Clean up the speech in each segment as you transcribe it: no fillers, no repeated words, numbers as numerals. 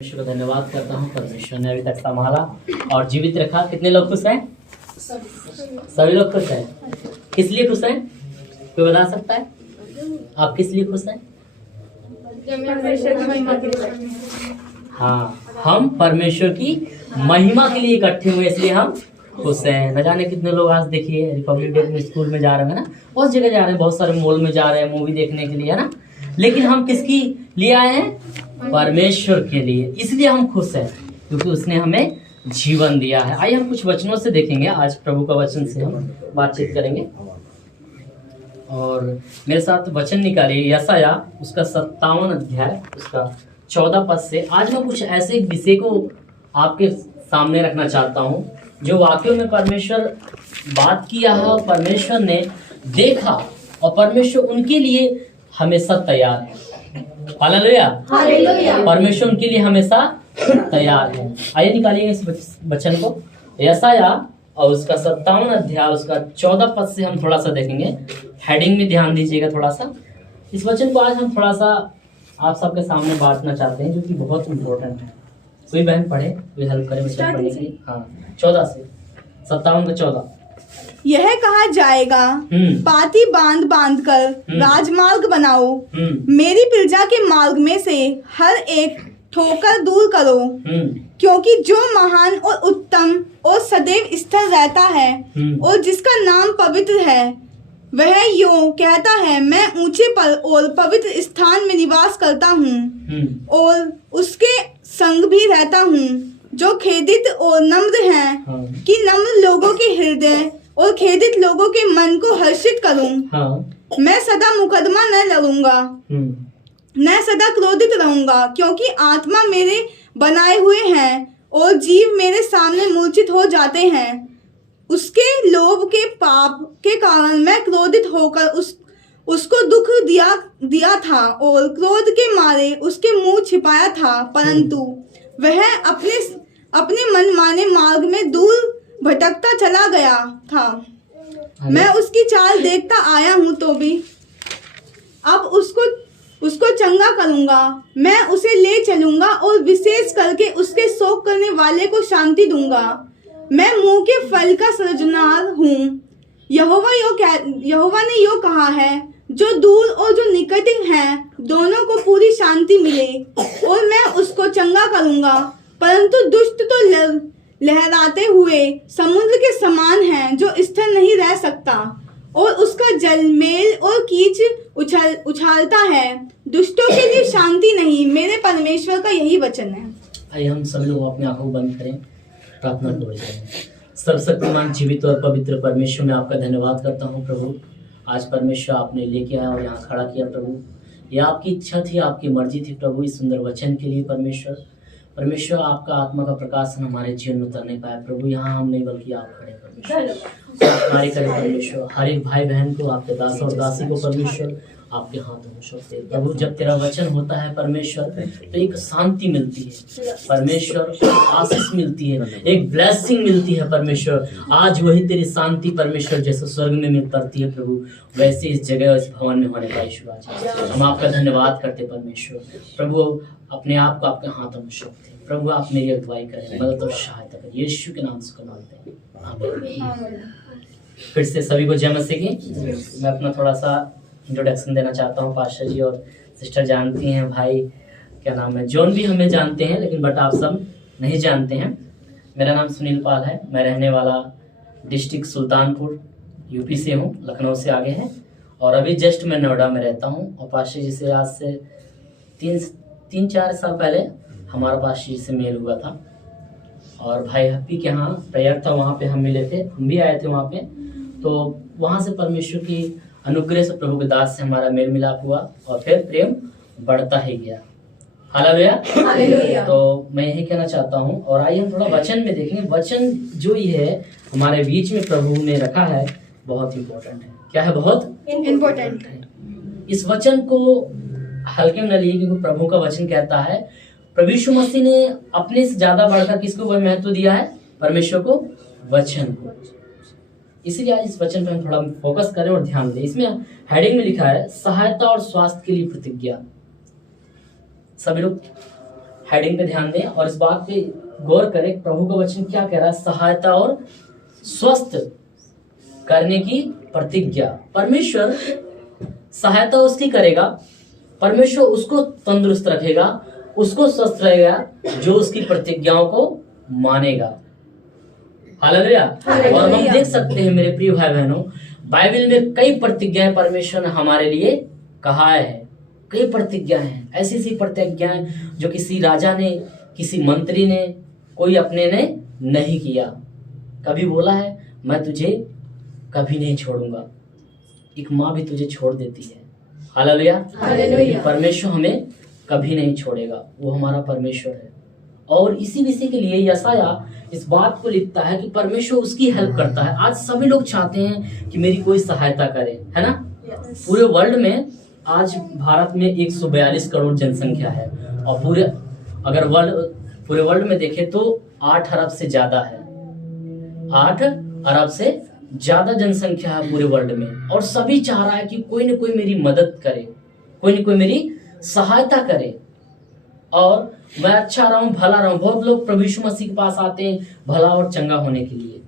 परमेश्वर को धन्यवाद करता हूँ। परमेश्वर ने अभी तक संभाला और जीवित रखा। कितने लोग खुश हैं? सभी लोग खुश हैं। किस लिए खुश हैं? कोई बता सकता है? आप किस लिए खुश हैं? हाँ, हम परमेश्वर की महिमा के लिए इकट्ठे हुए, इसलिए हम खुश हैं। न जाने कितने लोग आज देखिए रिपब्लिक डे में स्कूल में जा रहे हैं ना, बहुत जगह जा रहे हैं, बहुत सारे मॉल में जा रहे हैं मूवी देखने के लिए, है ना। लेकिन हम किसकी लिए आए हैं? परमेश्वर के लिए। इसलिए हम खुश हैं क्योंकि उसने हमें जीवन दिया है। आइए हम कुछ वचनों से देखेंगे। आज प्रभु का वचन से हम बातचीत करेंगे और मेरे साथ वचन निकालिए यशायाह उसका 57 अध्याय उसका 14 पद से। आज मैं कुछ ऐसे विषय को आपके सामने रखना चाहता हूँ जो वाकई में परमेश्वर बात किया है और परमेश्वर ने देखा और परमेश्वर उनके लिए हमेशा तैयार है। हालेलुया, परमेश्वर उनके लिए हमेशा तैयार है। आइए निकालिए इस वचन को। यशायाह और उसका 57 अध्याय उसका 14 पद से हम थोड़ा सा देखेंगे। हेडिंग में ध्यान दीजिएगा थोड़ा सा। इस वचन को आज हम थोड़ा सा आप सबके सामने बांटना चाहते हैं जो कि बहुत इम्पोर्टेंट है। कोई बहन पढ़े, कोई हेल्प करे वचन पढ़ने के लिए। हाँ, 14 से 57 का 14। यह कहा जाएगा, पाती बांध बांध कर राजमार्ग बनाओ, मेरी प्रजा के मार्ग में से हर एक ठोकर दूर करो, क्योंकि जो महान और उत्तम और सदैव स्थिर रहता है और जिसका नाम पवित्र है, वह यूं कहता है, मैं ऊंचे पर और पवित्र स्थान में निवास करता हूँ और उसके संग भी रहता हूँ, जो खेदित और नम्र हैं, कि नम्र लोगों के हृदय और खेदित लोगों के मन को हर्षित करूं। मैं सदा मुकदमा न लड़ूंगा, न सदा क्रोधित रहूंगा, क्योंकि आत्मा मेरे बनाए हुए हैं और जीव मेरे सामने मूर्छित हो जाते हैं। उसके लोभ के पाप के कारण मैं क्रोधित होकर उसको दुख दिया था और क्रोध के मारे उसके मुंह छिपाया था, परंतु वह अपने मनमाने मार्ग में दूर भटकता चला गया था। मैं उसकी चाल देखता आया हूँ तो भी अब उसको चंगा करूंगा। मैं उसे ले चलूंगा और विशेष करके उसके शोक करने वाले को शांति दूंगा। मैं मुंह के फल का सृजनहार हूँ। यहोवा ने यो कहा है, जो दूर और जो निकट हैं दोनों को पूरी शांति मिले, और मैं उसको चंगा करूंगा। परंतु दुष्ट तो लहराते हुए समुद्र के समान है, जो स्थिर नहीं रह सकता, और उसका जल मेल और कीच उछालता है। दुष्टों के लिए शांति नहीं, मेरे परमेश्वर का यही वचन है। आइए हम सब लोग अपने आंखों बंद करें, प्रार्थना करें। सर्वशक्तिमान जीवित और पवित्र परमेश्वर, मैं आपका धन्यवाद करता हूँ प्रभु। आज परमेश्वर आपने लेके आया और यहाँ खड़ा किया प्रभु। यह आपकी इच्छा थी, आपकी मर्जी थी प्रभु। इस सुंदर वचन के लिए परमेश्वर आपका आत्मा का प्रकाशन हमारे जीवन में उतर नहीं पाया प्रभु। यहाँ हम नहीं बल्कि आप खड़े परमेश्वर। कार्य करें परमेश्वर। हर एक भाई बहन को, आपके दास और दासी को परमेश्वर आपके हाथों में सौंपते हैं प्रभु। जब तेरा वचन होता है परमेश्वर तो एक शांति मिलती है परमेश्वर, आशीष मिलती है, एक ब्लेसिंग मिलती है परमेश्वर। आज वही तेरी शांति परमेश्वर जैसे स्वर्ग में उतरती है प्रभु, वैसे इस जगह इस भवन में होने का ईश्वर आज हम आपका धन्यवाद करते परमेश्वर। प्रभु अपने आप को आपके हाथों में सौंपते हैं प्रभु। आप मेरी अगुवाई करें, मदद और सहायता करें, यीशु के नाम से मांगते हैं, आमीन। फिर से सभी को जय मसीह की। मैं अपना थोड़ा सा इंट्रोडक्शन देना चाहता हूँ। पास्टर जी और सिस्टर जानती हैं, भाई क्या नाम है जॉन भी हमें जानते हैं, लेकिन बट आप सब नहीं जानते हैं। मेरा नाम सुनील पाल है। मैं रहने वाला डिस्ट्रिक्ट सुल्तानपुर यूपी से हूँ, लखनऊ से आगे है, और अभी जस्ट मैं नोएडा में रहता हूँ। और पास्टर जी से आज से 3-4 साल पहले हमारा पास्टर जी से मेल हुआ था, और भाई हैप्पी के यहाँ प्रेयर था, वहाँ पे हम मिले थे, हम भी आए थे वहाँ पे। तो वहाँ से परमेश्वर की अनुग्रह से, प्रभु के दास से हमारा मेल मिलाप हुआ और फिर प्रेम बढ़ता ही गया। हालेलुया। तो मैं यही कहना चाहता हूँ। और आइए हम थोड़ा वचन में देखेंगे। वचन जो ये है हमारे बीच में प्रभु ने रखा है, बहुत इंपॉर्टेंट है। क्या है? बहुत इंपॉर्टेंट है। इस वचन को हल्के में न लिए, क्योंकि प्रभु का वचन कहता है, प्रभु यीशु मसीह ने अपने से ज्यादा बढ़कर किसको महत्व दिया है? परमेश्वर को, वचन को। इसीलिए आज इस वचन पर हम थोड़ा फोकस करें और ध्यान दें। इसमें हेडिंग में लिखा है, सहायता और स्वास्थ्य के लिए प्रतिज्ञा। सभी लोग हेडिंग पे ध्यान दें और इस बात पे गौर करें प्रभु का वचन क्या कह रहा है। सहायता और स्वस्थ करने की प्रतिज्ञा। परमेश्वर सहायता उसकी करेगा, परमेश्वर उसको तंदुरुस्त रखेगा, उसको स्वस्थ रहेगा जो उसकी प्रतिज्ञाओं को मानेगा। हालेलुया। और हम देख सकते हैं मेरे प्रिय भाई बहनों, बाइबल में कई प्रतिज्ञाएं परमेश्वर ने हमारे लिए कहा है। कई प्रतिज्ञाएं हैं, ऐसी सी प्रतिज्ञाएं जो किसी राजा ने, किसी मंत्री ने, कोई अपने ने नहीं किया। कभी बोला है मैं तुझे कभी नहीं छोड़ूंगा। एक माँ भी तुझे छोड़ देती है। हालेलुया। परमेश्वर हमें कभी नहीं छोड़ेगा, वो हमारा परमेश्वर है। और इसी विषय के लिए यशाया इस बात को लिखता है कि परमेश्वर उसकी हेल्प करता है। आज सभी लोग चाहते हैं कि मेरी कोई सहायता करे, है ना। पूरे वर्ल्ड में आज भारत में 142 करोड़ जनसंख्या है और पूरे वर्ल्ड में देखें तो 8 अरब से ज्यादा है। 8 अरब से ज्यादा जनसंख्या है पूरे वर्ल्ड में, और सभी चाह रहा है कि कोई न कोई मेरी मदद करे, कोई न कोई मेरी सहायता करे और मैं अच्छा रहूं, भला रहूं। बहुत लोग प्रभु यीशु मसीह के पास आते हैं भला और चंगा होने के लिए,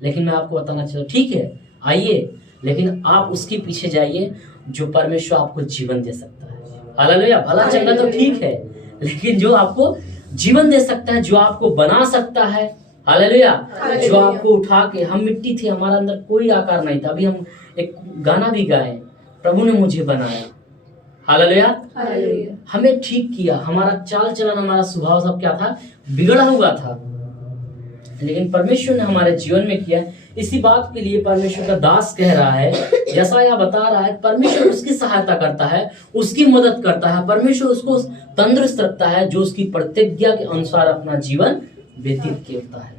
लेकिन मैं आपको बताना चाहता हूं, ठीक है आइए, लेकिन आप उसके पीछे जाइए जो परमेश्वर आपको जीवन दे सकता है। हालेलुया। भला चंगा तो ठीक है, लेकिन जो आपको जीवन दे सकता है, जो आपको बना सकता है, हालेलुया, जो आपको उठा के, हम मिट्टी थे, हमारा अंदर कोई आकार नहीं था, अभी हम एक गाना भी गाए, प्रभु ने मुझे बनाया। हालेलुया। हमें ठीक किया, हमारा चाल चलन, हमारा स्वभाव सब क्या था, बिगड़ा हुआ था, लेकिन परमेश्वर ने हमारे जीवन में किया। इसी बात के लिए परमेश्वर का दास कह रहा है, यशायाह बता रहा है, परमेश्वर उसकी सहायता करता है, उसकी मदद करता है, परमेश्वर उसको तंदुरुस्त रखता है जो उसकी प्रतिज्ञा के अनुसार अपना जीवन व्यतीत करता है,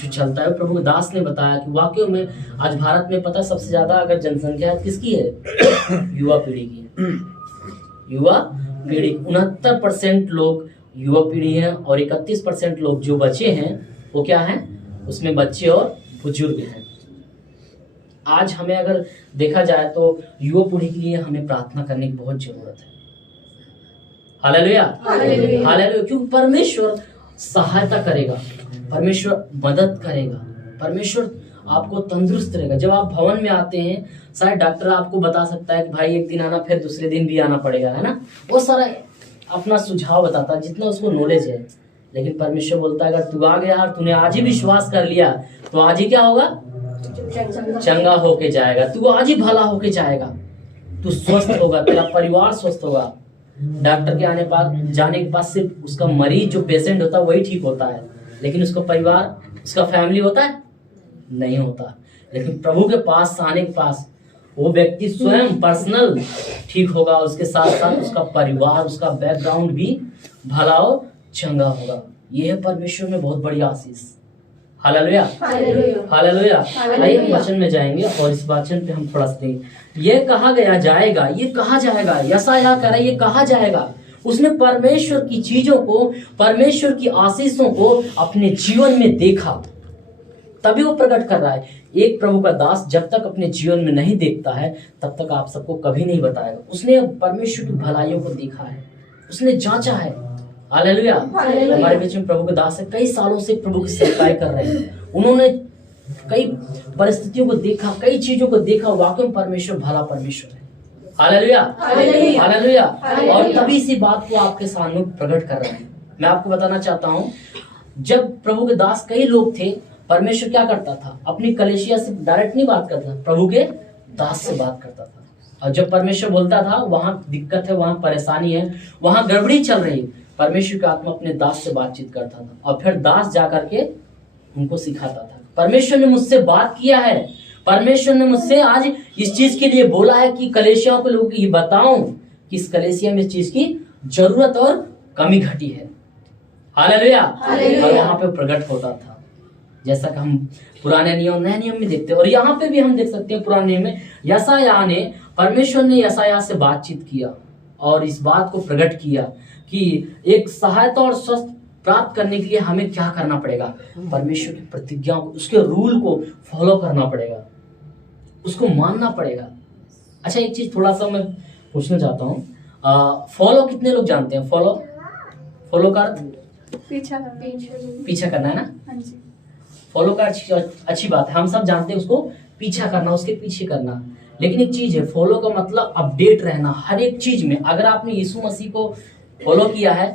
जो चलता है। प्रभु दास ने बताया कि वाकई में आज भारत में पता सबसे ज्यादा अगर जनसंख्या किसकी है, युवा पीढ़ी की है। युवा पीढ़ी 69% लोग युवा पीढ़ी है और 31% लोग जो बचे हैं वो क्या है, उसमें बच्चे और बुजुर्ग हैं। आज हमें अगर देखा जाए तो युवा पीढ़ी के लिए हमें प्रार्थना करने की बहुत जरूरत है। हालेलुया। हालेलुया। क्योंकि परमेश्वर सहायता करेगा, परमेश्वर मदद करेगा, परमेश्वर आपको तंदुरुस्त रहेगा। जब आप भवन में आते हैं, शायद डॉक्टर आपको बता सकता है कि भाई एक दिन आना, फिर दूसरे दिन भी आना पड़ेगा, है ना। वो सारा अपना सुझाव बताता है जितना उसको नॉलेज है, लेकिन परमेश्वर बोलता है अगर तू आ गया और तूने आज ही विश्वास कर लिया तो आज ही क्या होगा, चंगा होके जाएगा, तू आज ही भला होके जाएगा, तू स्वस्थ होगा, तेरा परिवार स्वस्थ होगा। डॉक्टर के जाने के बाद सिर्फ उसका मरीज, जो पेशेंट होता है वही ठीक होता है, लेकिन उसका परिवार, उसका फैमिली होता है नहीं होता। लेकिन प्रभु के पास आने के पास वो व्यक्ति स्वयं पर्सनल ठीक होगा, उसके साथ साथ उसका परिवार, उसका बैकग्राउंड भी भला और चंगा होगा। ये है परमेश्वर में बहुत बड़ी आशीष। हालेलुया। हालेलुया। आइए हम वचन में जाएंगे और इस वचन पे हम थोड़ा सा देखें। ये कहा गया जाएगा, ये कहा जाएगा, यशायाह कह रहा है ये कहा जाएगा। उसने परमेश्वर की चीजों को, परमेश्वर की आशीषों को अपने जीवन में देखा, तभी वो प्रकट कर रहा है। एक प्रभु का दास जब तक अपने जीवन में नहीं देखता है तब तक आप सबको कभी नहीं बताएगा। उसने परमेश्वर की भलाइयों को देखा है, उसने जांचा है। हालेलुया। हमारे बीच में प्रभु के दास है, कई सालों से प्रभु की सेवकाई कर रहे हैं। उन्होंने कई परिस्थितियों को देखा, कई चीजों को देखा, वाकई में परमेश्वर भला परमेश्वर है। हालेलुया। हालेलुया। और तभी इसी बात को आपके सामने प्रकट कर रहे हैं। मैं आपको बताना चाहता हूँ, जब प्रभु के दास कई लोग थे, परमेश्वर क्या करता था, अपनी कलीसिया से डायरेक्ट नहीं बात करता, प्रभु के दास से बात करता था। और जब परमेश्वर बोलता था वहां दिक्कत है, वहां परेशानी है, वहां गड़बड़ी चल रही, परमेश्वर का आत्मा अपने दास से बातचीत करता था और फिर दास जाकर के उनको सिखाता था। परमेश्वर ने मुझसे बात किया है, परमेश्वर ने मुझसे आज इस चीज के लिए बोला है कि कलीसियाओं को लोगों को ये बताऊं कि इस कलीसिया में इस चीज की जरूरत और कमी घटी है। हालेलुया। और वहां पे प्रकट होता था, जैसा कि हम पुराने नियम नए नियम में देखते हैं। और यहाँ पे भी हम देख सकते हैं पुराने नियम में यशायाह ने, परमेश्वर ने यशायाह से बातचीत किया और इस बात को प्रकट किया कि एक सहायता और स्वस्थ प्राप्त करने के लिए हमें क्या करना पड़ेगा, परमेश्वर की प्रतिज्ञाओं को, उसके रूल को फॉलो करना पड़ेगा, उसको मानना पड़ेगा। अच्छा, एक चीज थोड़ा सा मैं पूछना चाहता हूँ, फॉलो कितने लोग जानते हैं? फॉलो का अर्थ पीछा पीछा करना है ना। हाँ जी। फॉलो का अच्छी बात है, हम सब जानते हैं उसको पीछा करना, उसके पीछे करना। लेकिन एक चीज है, फॉलो का मतलब अपडेट रहना हर एक चीज में। अगर आपने यीशु मसीह को फॉलो किया है,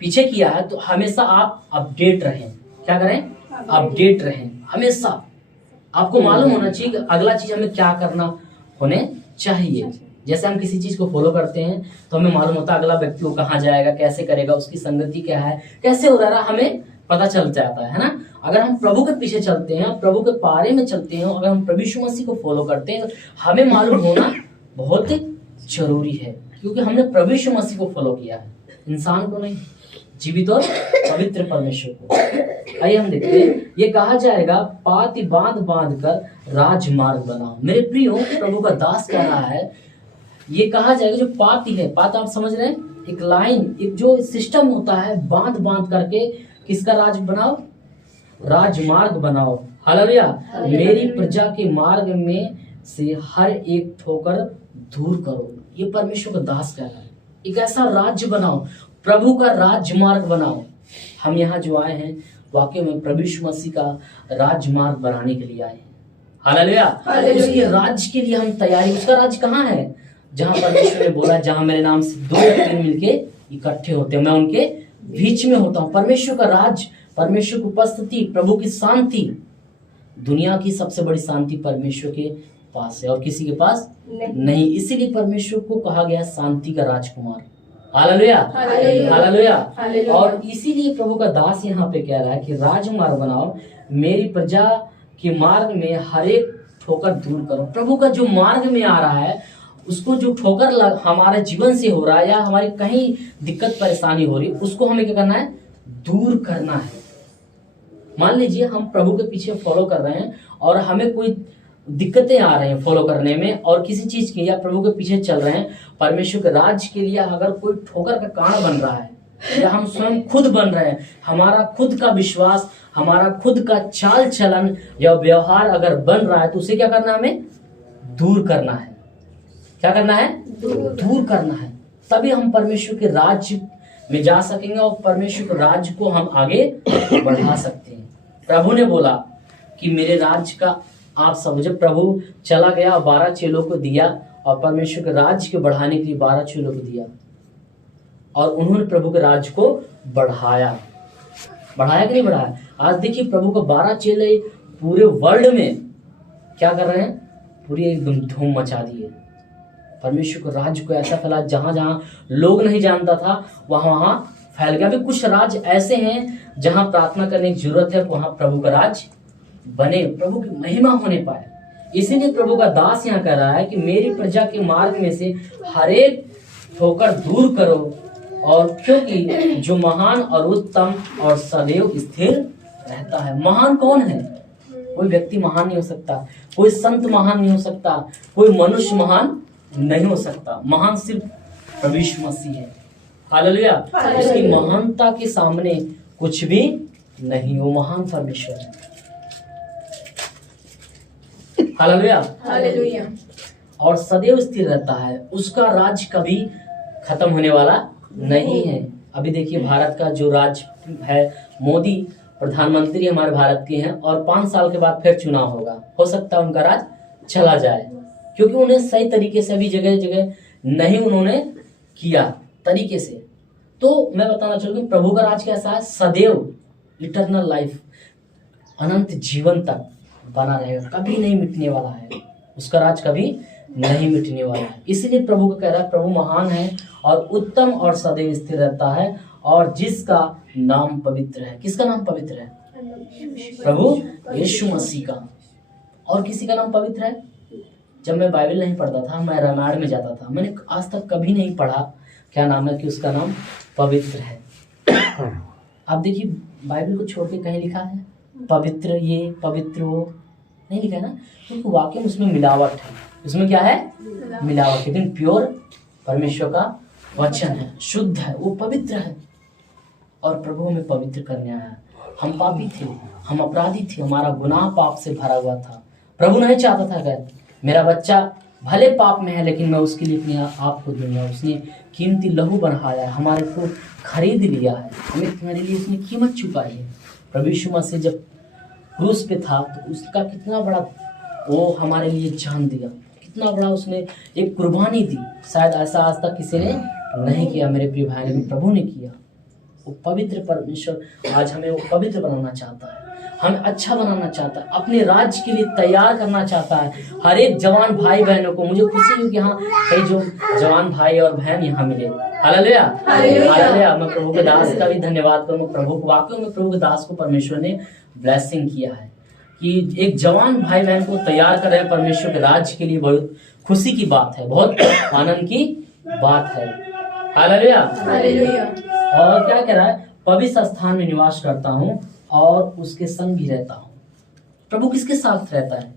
पीछे किया है, तो हमेशा आप अपडेट रहें। क्या करें? अपडेट रहें हमेशा। आपको मालूम होना चाहिए कि अगला चीज हमें क्या करना होने चाहिए। जैसे हम किसी चीज को फॉलो करते हैं तो हमें मालूम होता है अगला व्यक्ति वो कहाँ जाएगा, कैसे करेगा, उसकी संगति क्या है, कैसे हो रहा है, हमें पता चल जाता है ना। अगर हम प्रभु के पीछे चलते हैं, प्रभु के पारे में चलते हैं, अगर हम प्रभु यीशु मसीह को फॉलो करते हैं, तो हमें मालूम होना बहुत जरूरी है, क्योंकि हमने प्रभु यीशु मसीह को फॉलो किया है, इंसान को नहीं, जीवित और पवित्र परमेश्वर को। आइए हम देखते हैं, ये कहा जाएगा पाती बांध बांध कर राजमार्ग बनाओ। मेरे प्रियो, प्रभु का दास कह रहा है, ये कहा जाएगा जो पाती है, पात आप समझ रहे हैं, एक लाइन, एक जो सिस्टम होता है, बांध बांध करके किसका राज बनाओ? राजमार्ग बनाओ। हालेलुया। मेरी प्रजा के मार्ग में से हर एक ठोकर दूर करो। ये परमेश्वर का दास कह रहा है, एक ऐसा राज्य बनाओ, प्रभु का राजमार्ग बनाओ। हम यहाँ जो आए हैं वाकई में प्रभु यीशु मसीह का राजमार्ग बनाने के लिए आए हैं। हालेलुया। उसके राज्य के लिए हम तैयारी। उसका राज्य कहाँ है? जहाँ परमेश्वर ने बोला, जहाँ मेरे नाम से 2 या 3 मिलके इकट्ठे होते हैं, मैं उनके बीच में होता हूँ। परमेश्वर का राज, परमेश्वर की उपस्थिति, प्रभु की शांति, दुनिया की सबसे बड़ी शांति परमेश्वर के पास है और किसी के पास नहीं। इसीलिए परमेश्वर को कहा गया शांति का राजकुमार। Hallelujah, hallelujah. और इसीलिए प्रभु का दास यहाँ पे कह रहा है कि राजमार्ग बनाओ, मेरी प्रजा के मार्ग में हर एक ठोकर दूर करो। प्रभु का जो मार्ग में आ रहा है, उसको जो ठोकर हमारे जीवन से हो रहा है या हमारी कहीं दिक्कत परेशानी हो रही है, उसको हमें क्या करना है? दूर करना है। मान लीजिए हम प्रभु के पीछे फॉलो कर रहे हैं और हमें कोई दिक्कतें आ रही हैं फॉलो करने में, और किसी चीज की या प्रभु के पीछे चल रहे हैं, परमेश्वर के राज्य के लिए अगर कोई ठोकर का कारण बन रहा है या हम स्वयं खुद बन रहे हैं, हमारा खुद का विश्वास, हमारा खुद का चाल चलन या व्यवहार अगर बन रहा है, तो उसे क्या करना है? हमें दूर करना है। क्या करना है? दूर करना है। तभी हम परमेश्वर के राज्य में जा सकेंगे और परमेश्वर के राज्य को हम आगे बढ़ा सकते हैं। प्रभु ने बोला कि मेरे राज्य का आप समझे। प्रभु चला गया, 12 चेलों को दिया और परमेश्वर के राज्य को बढ़ाने के लिए 12 चेलों को दिया, और उन्होंने प्रभु के राज्य को बढ़ाया। बढ़ाया कि नहीं बढ़ाया? आज देखिए प्रभु को 12 चेले पूरे वर्ल्ड में क्या कर रहे हैं? पूरी एकदम धूम मचा दिए। परमेश्वर के राज्य को ऐसा फैला, जहां जहां लोग नहीं जानता था वहां वहां फैल गया। अभी कुछ राज्य ऐसे हैं जहां प्रार्थना करने की जरूरत है, वहां प्रभु का राज्य बने, प्रभु की महिमा होने पाए। इसीलिए प्रभु का दास यहाँ कह रहा है कि मेरी प्रजा के मार्ग में से हर एक ठोकर दूर करो, और क्योंकि जो महान और उत्तम और सदैव स्थिर रहता है। महान कौन है? कोई व्यक्ति महान नहीं हो सकता, कोई संत महान नहीं हो सकता, कोई मनुष्य महान नहीं हो सकता। महान सिर्फ प्रभु यीशु मसीह है। हालेलुया। उसकी महानता के सामने कुछ भी नहीं, वो महान परमेश्वर है। Hallelujah, hallelujah. और सदैव स्थिर रहता है, उसका राज कभी खत्म होने वाला नहीं है। अभी देखिए भारत का जो राज है, मोदी प्रधानमंत्री हमारे भारत के हैं, और 5 साल के बाद फिर चुनाव होगा, हो सकता है उनका राज चला जाए, क्योंकि उन्हें सही तरीके से अभी जगह जगह नहीं उन्होंने किया तरीके से। तो मैं बताना चाहूँगा प्रभु का राज कैसा है? सदैव, इटर्नल लाइफ, अनंत जीवन तक बना रहेगा, कभी नहीं मिटने वाला है। उसका राज कभी नहीं मिटने वाला है। इसलिए प्रभु को कह रहा है प्रभु महान है और उत्तम और सदैव स्थिर रहता है, और जिसका नाम पवित्र है। किसका नाम पवित्र है? प्रभु यीशु मसीह का। और किसी का नाम पवित्र है? जब मैं बाइबल नहीं पढ़ता था, मैं रामायण में जाता था, मैंने आज तक कभी नहीं पढ़ा क्या नाम है कि उसका नाम पवित्र है। आप देखिए बाइबल को छोड़ के कहीं लिखा है पवित्र ये पवित्र वो? नहीं लिखा है ना, क्योंकि वाकई में उसमें मिलावट है। उसमें क्या है? मिलावट। लेकिन प्योर परमेश्वर का वचन है, शुद्ध है, वो पवित्र है, और प्रभु हमें पवित्र करने आया। हम पापी थे, हम अपराधी थे, हमारा गुनाह पाप से भरा हुआ था। प्रभु नहीं चाहता था कि मेरा बच्चा भले पाप में है लेकिन मैं उसके लिए अपने आप को दूंगा। उसने कीमती लहू बहाया है, हमारे को खरीद लिया है, हमें तुम्हारे लिए उसने कीमत चुकाई है। प्रभु यीशु मसीह जब क्रूस पे था तो उसका कितना बड़ा वो हमारे लिए जान दिया, कितना बड़ा उसने एक कुर्बानी दी। शायद ऐसा आज तक किसी ने नहीं किया मेरे प्रिय भाई, लेकिन प्रभु ने किया। वो पवित्र परमेश्वर आज हमें वो पवित्र बनाना चाहता है, हमें अच्छा बनाना चाहता है, अपने राज्य के लिए तैयार करना चाहता है हर एक जवान भाई बहनों को। मुझे खुशी हुई कि हाँ कई जो जवान भाई और बहन यहाँ मिले। Hallelujah hallelujah. मैं प्रभु के दास का भी धन्यवाद करूँ। प्रभु को वाकई में प्रभु के दास को परमेश्वर ने ब्लेसिंग किया है कि एक जवान भाई बहन को तैयार कर रहे हैं परमेश्वर के राज्य के लिए। बहुत खुशी की बात है, बहुत आनंद की बात है। Hallelujah hallelujah. और क्या कह रहा है, पवित्र स्थान में निवास करता हूँ और उसके संग भी रहता हूँ। प्रभु किसके साथ रहता है?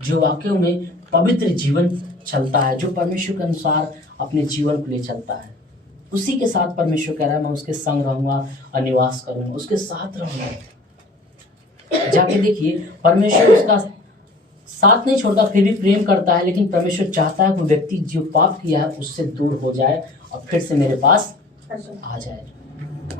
जो वाकई में पवित्र जीवन चलता है, जो परमेश्वर के अनुसार अपने जीवन को ले चलता है, उसी के साथ परमेश्वर कह रहा है मैं उसके संग रहूंगा और निवास करूंगा, उसके साथ रहूंगा। जाके देखिए, परमेश्वर उसका साथ नहीं छोड़ता, फिर भी प्रेम करता है। लेकिन परमेश्वर चाहता है वो व्यक्ति जो पाप किया है उससे दूर हो जाए और फिर से मेरे पास आ जाए।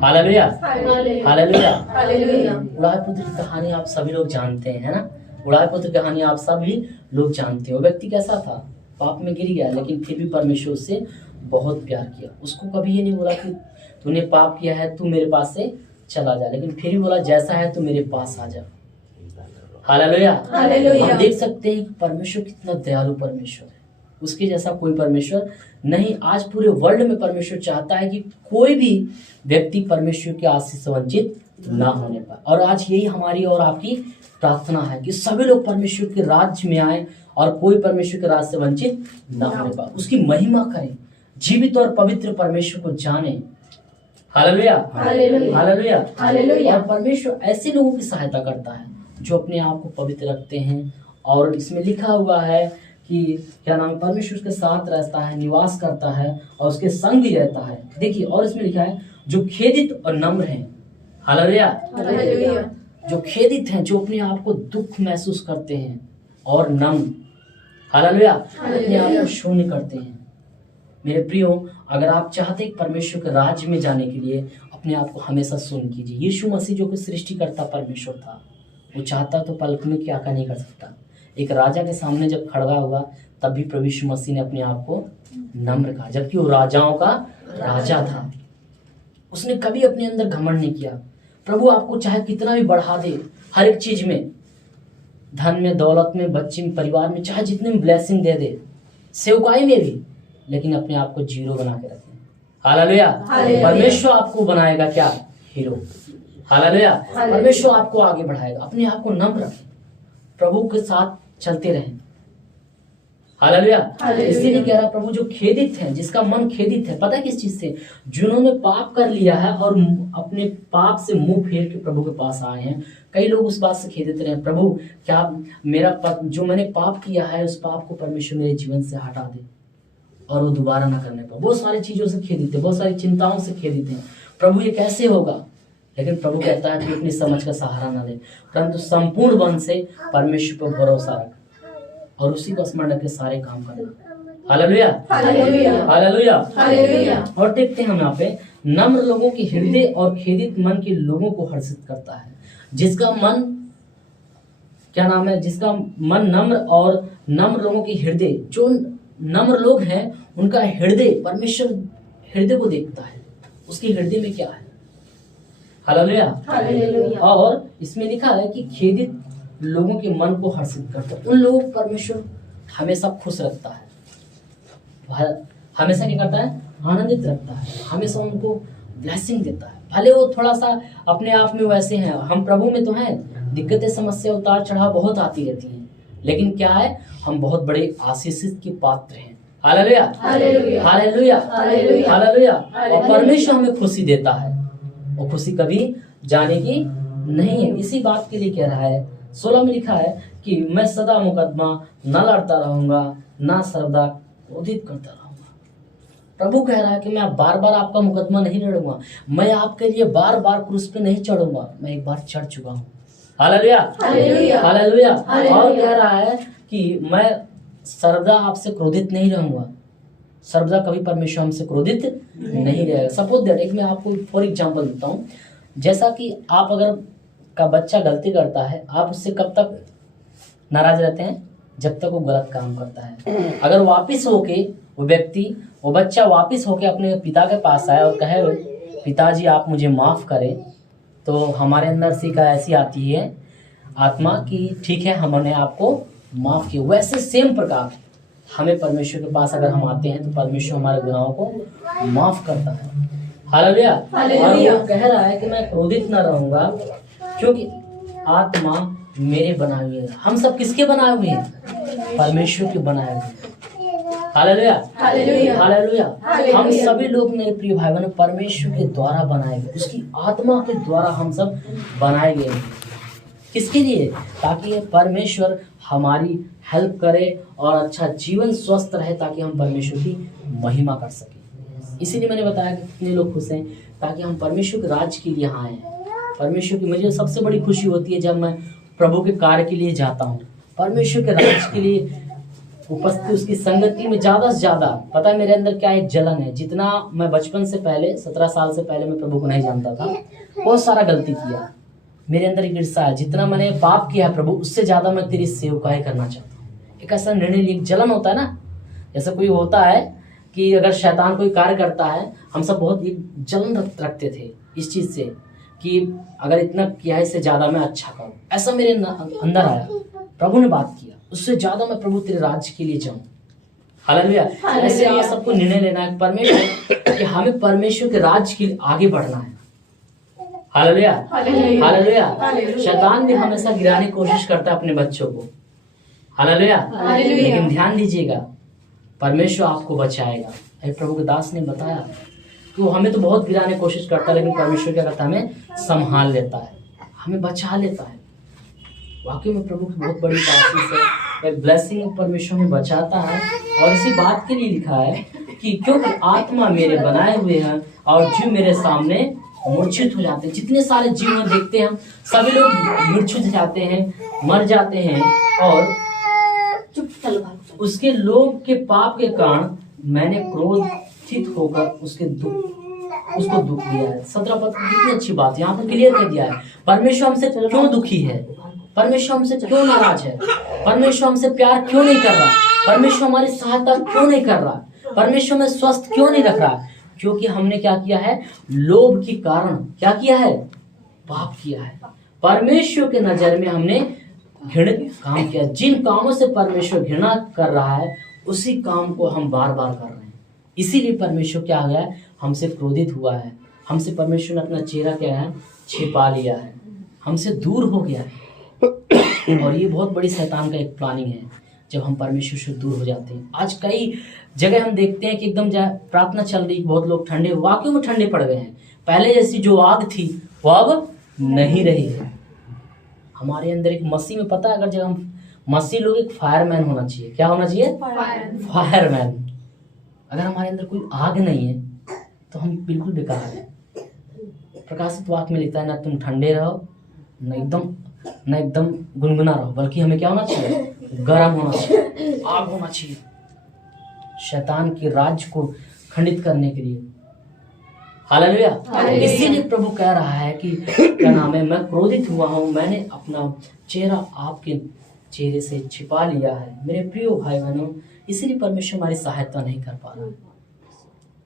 Hallelujah hallelujah hallelujah. उड़ाए पुत्र की कहानी आप सभी लोग जानते हैं, है ना? उड़ाए पुत्र की कहानी आप सभी लोग जानते हो। व्यक्ति कैसा था? पाप में गिर गया, लेकिन फिर भी परमेश्वर उससे बहुत प्यार किया। उसको कभी ये नहीं बोला कि तूने पाप किया है तू मेरे पास से चला जा, लेकिन फिर भी बोला जैसा है तू मेरे पास आ जा। Hallelujah hallelujah. हम देख सकते हैं कि परमेश्वर कितना दयालु परमेश्वर है, उसके जैसा कोई परमेश्वर नहीं। आज पूरे वर्ल्ड में परमेश्वर चाहता है कि कोई भी व्यक्ति परमेश्वर के आशीष से वंचित ना होने पाए। और आज यही हमारी और आपकी प्रार्थना है कि सभी लोग परमेश्वर के राज्य में आए और कोई परमेश्वर के राज्य से वंचित ना होने पाए, उसकी महिमा करें, जीवित और पवित्र परमेश्वर को जाने। Hallelujah hallelujah hallelujah. और परमेश्वर ऐसे लोगों की सहायता करता है जो अपने आप को पवित्र रखते हैं। और इसमें लिखा हुआ है कि क्या नाम है, परमेश्वर उसके साथ रहता है, निवास करता है और उसके संग भी रहता है। देखिए, और इसमें लिखा है जो खेदित और नम्र हैं। Hallelujah hallelujah. जो खेदित हैं, जो अपने आप को दुख महसूस करते हैं और नम्र, हालेलुया, अपने आप को शून्य करते हैं। मेरे प्रियो, अगर आप चाहते हैं परमेश्वर के राज्य में जाने के लिए अपने आप को हमेशा शून्य कीजिए। यीशु मसीह जो कि सृष्टिकर्ता परमेश्वर था, वो चाहता तो पलक में क्या नहीं कर सकता। एक राजा के सामने जब खड़ा हुआ तब भी प्रभु यीशु मसीह ने अपने आप को नम्र कहा, जबकि वो राजाओं का राजा था। उसने कभी अपने अंदर घमंड नहीं किया। प्रभु आपको चाहे कितना भी बढ़ा दे, हर एक चीज में, धन में, दौलत में, बच्चे में, परिवार में, चाहे जितने में ब्लेसिंग दे दे, सेवकाई में भी, लेकिन अपने आप को जीरो बना के रखें। हालेलुया। परमेश्वर आपको बनाएगा क्या? हीरो। हालेलुया। परमेश्वर आपको आगे बढ़ाएगा। अपने आप को नम्र रखें, प्रभु के साथ चलते रहें। हालेलुया। इसीलिए कह रहा प्रभु जो खेदित हैं, जिसका मन खेदित है, पता है किस चीज से? जिन्होंने पाप कर लिया है और अपने पाप से मुंह फेर के प्रभु के पास आए हैं। कई लोग उस बात से खेदित रहे, प्रभु क्या मेरा जो मैंने पाप किया है उस पाप को परमेश्वर मेरे जीवन से हटा दे और वो दोबारा ना करने पाए। बहुत सारी चीजों से खेदित है, बहुत सारी चिंताओं से खेदित है। प्रभु ये कैसे होगा? लेकिन प्रभु कहता है कि अपनी समझ का सहारा ना ले, परंतु संपूर्ण मन से परमेश्वर पर भरोसा रख और उसी को स्मरण रख के सारे काम करना। Hallelujah hallelujah hallelujah hallelujah. और देखते हैं हम यहाँ पे, नम्र लोगों के हृदय और खेदित मन के लोगों को हर्षित करता है। जिसका मन, क्या नाम है, जिसका मन नम्र और नम्र लोगों के हृदय, जो नम्र लोग हैं उनका हृदय, परमेश्वर हृदय को देखता है, उसके हृदय में क्या है। Hallelujah hallelujah. और इसमें लिखा है कि खेदित लोगों के मन को हर्षित करता है। उन लोगों को परमेश्वर हमेशा खुश रखता है, हमेशा क्या करता है? आनंदित रखता है, हमेशा उनको ब्लेसिंग देता है। भले वो थोड़ा सा अपने आप में वैसे हैं, हम प्रभु में तो हैं, दिक्कतें, समस्या, उतार चढ़ाव बहुत आती रहती हैं, लेकिन क्या है, हम बहुत बड़े आशीषित के पात्र हैं। Hallelujah hallelujah hallelujah hallelujah. और परमेश्वर हमें खुशी देता है, वो खुशी कभी जाने की नहीं है। इसी बात के लिए कह रहा है, 16 में लिखा है कि मैं सदा मुकदमा न लड़ता रहूंगा, ना सर्वदा क्रोधित करता रहूंगा। प्रभु कह रहा है कि मैं बार बार आपका मुकदमा नहीं लड़ूंगा, मैं आपके लिए बार बार क्रूस पे नहीं चढ़ूंगा, मैं एक बार चढ़ चुका हूँ। Hallelujah hallelujah hallelujah. और कह रहा है कि मैं सर्वदा आपसे क्रोधित नहीं रहूंगा, सर्वदा कभी परमेश्वर हमसे क्रोधित नहीं रहेगा। सपोज दैट, एक मैं आपको फॉर एग्जांपल देता हूँ, जैसा कि आप अगर का बच्चा गलती करता है, आप उससे कब तक नाराज रहते हैं? जब तक वो गलत काम करता है। अगर वापिस होके वो बच्चा वापिस होके अपने पिता के पास आए और कहे पिताजी आप मुझे माफ़ करें, तो हमारे अंदर से का ऐसी आती है आत्मा कि ठीक है हमने आपको माफ़ किया। वैसे सेम प्रकार हमें परमेश्वर के पास अगर हम आते हैं तो परमेश्वर हमारे गुनाहों को माफ़ करता है। हालेलुया। और वो कह रहा है कि मैं क्रोधित न रहूंगा क्योंकि आत्मा मेरे बनाए हुए हैं। हम सब किसके बनाए हुए हैं? परमेश्वर के बनाए हुए हैं। Hallelujah, hallelujah. हम सभी लोग मेरे प्रिय भाई बहनों परमेश्वर के द्वारा बनाए गए, उसकी आत्मा के द्वारा हम सब बनाए गए हैं। किसके लिए? ताकि ये परमेश्वर हमारी हेल्प करे और अच्छा जीवन स्वस्थ रहे, ताकि हम परमेश्वर की महिमा कर सकें। इसीलिए मैंने बताया कि कितने लोग खुश हैं, ताकि हम परमेश्वर के राज के लिए यहाँ आए हैं। परमेश्वर की मुझे सबसे बड़ी खुशी होती है जब मैं प्रभु के कार्य के लिए जाता हूँ, परमेश्वर के राज के लिए उपस्थित उसकी संगति में ज़्यादा से ज़्यादा। पता है मेरे अंदर क्या एक जलन है। जितना मैं बचपन से पहले 17 साल से पहले मैं प्रभु को नहीं जानता था, बहुत सारा गलती किया, मेरे अंदर एक ईर्ष्या है। जितना मैंने पाप किया है प्रभु, उससे ज़्यादा मैं तेरी सेवकाई करना चाहता हूँ। एक ऐसा निर्णय लिया, एक जलन होता है ना, जैसे कोई होता है कि अगर शैतान कोई कार्य करता है, हम सब बहुत एक जलन रखते थे इस चीज़ से कि अगर इतना किया है इससे ज़्यादा मैं अच्छा करूँ। ऐसा मेरे अंदर आया, प्रभु ने बात किया, उससे ज़्यादा मैं प्रभु तेरे राज्य के लिए जाऊँ। हालेलुया। ऐसे आप सबको निर्णय लेना है परमेश्वर कि हमें परमेश्वर के राज्य के लिए आगे बढ़ना है। Hallelujah, hallelujah. शैतान भी हमेशा गिराने की कोशिश करता है अपने बच्चों को। हालेलुया। लेकिन ध्यान दीजिएगा, परमेश्वर आपको बचाएगा। प्रभु के दास ने बताया कि वो हमें तो बहुत गिराने की कोशिश करता है, लेकिन परमेश्वर क्या करता है? हमें संभाल लेता है, हमें बचा लेता है। वाकई में प्रभु की बहुत बड़ी आशीष है, ब्लेसिंग परमेश्वर में बचाता है। और इसी बात के लिए लिखा है कि क्योंकि आत्मा मेरे बनाए हुए हैं और जीव मेरे सामने मूर्छित हो जाते हैं। जितने सारे जीव हम देखते हैं, हम सभी लोग मूर्छित हो जाते हैं, मर जाते हैं, और उसके लोग के पाप के कारण मैंने क्रोधित होकर उसको दुख दिया है। 17 पद कितनी अच्छी बात है, यहाँ पर क्लियर कर दिया है। परमेश्वर हमसे क्यों दुखी है, परमेश्वर हमसे क्यों नाराज है, परमेश्वर हमसे प्यार क्यों नहीं कर रहा, परमेश्वर हमारी सहायता क्यों नहीं कर रहा, परमेश्वर में स्वस्थ क्यों नहीं रख रहा? क्योंकि हमने क्या किया है? लोभ के कारण क्या किया है? पाप किया है। परमेश्वर के नजर में हमने घृणित काम किया। जिन कामों से परमेश्वर घृणा कर रहा है, उसी काम को हम बार बार कर रहे हैं। इसीलिए परमेश्वर क्या हो गया है? हमसे क्रोधित हुआ है। हमसे परमेश्वर ने अपना चेहरा क्या है? छिपा लिया है, हमसे दूर हो गया है। और ये बहुत बड़ी शैतान का एक प्लानिंग है, जब हम परमेश्वर से दूर हो जाते हैं। आज कई जगह हम देखते हैं कि एकदम प्रार्थना चल रही, बहुत लोग ठंडे, वाकई में ठंडे पड़ गए हैं। पहले जैसी जो आग थी वो अब नहीं रही है। हमारे अंदर एक मसीह में, पता है, अगर जब हम मसीह लोग, एक फायरमैन होना चाहिए। क्या होना चाहिए? फायरमैन। अगर हमारे अंदर कोई आग नहीं है तो हम बिल्कुल बेकार हैं। प्रकाशित वाक्य में लिखता है, ना तुम ठंडे रहो न एकदम गुनगुना रहो, बल्कि हमें क्या होना चाहिए? गर्म होना चाहिए, आग होना चाहिए, शैतान के राज्य को खंडित करने के लिए। हालेलुया। इसीलिए प्रभु कह रहा है कि क्या नाम है, मैं क्रोधित हुआ हूँ, मैंने अपना चेहरा आपके चेहरे से छिपा लिया है। मेरे प्रिय भाई बहनों, इसीलिए परमेश्वर हमारी सहायता नहीं कर पा रहा।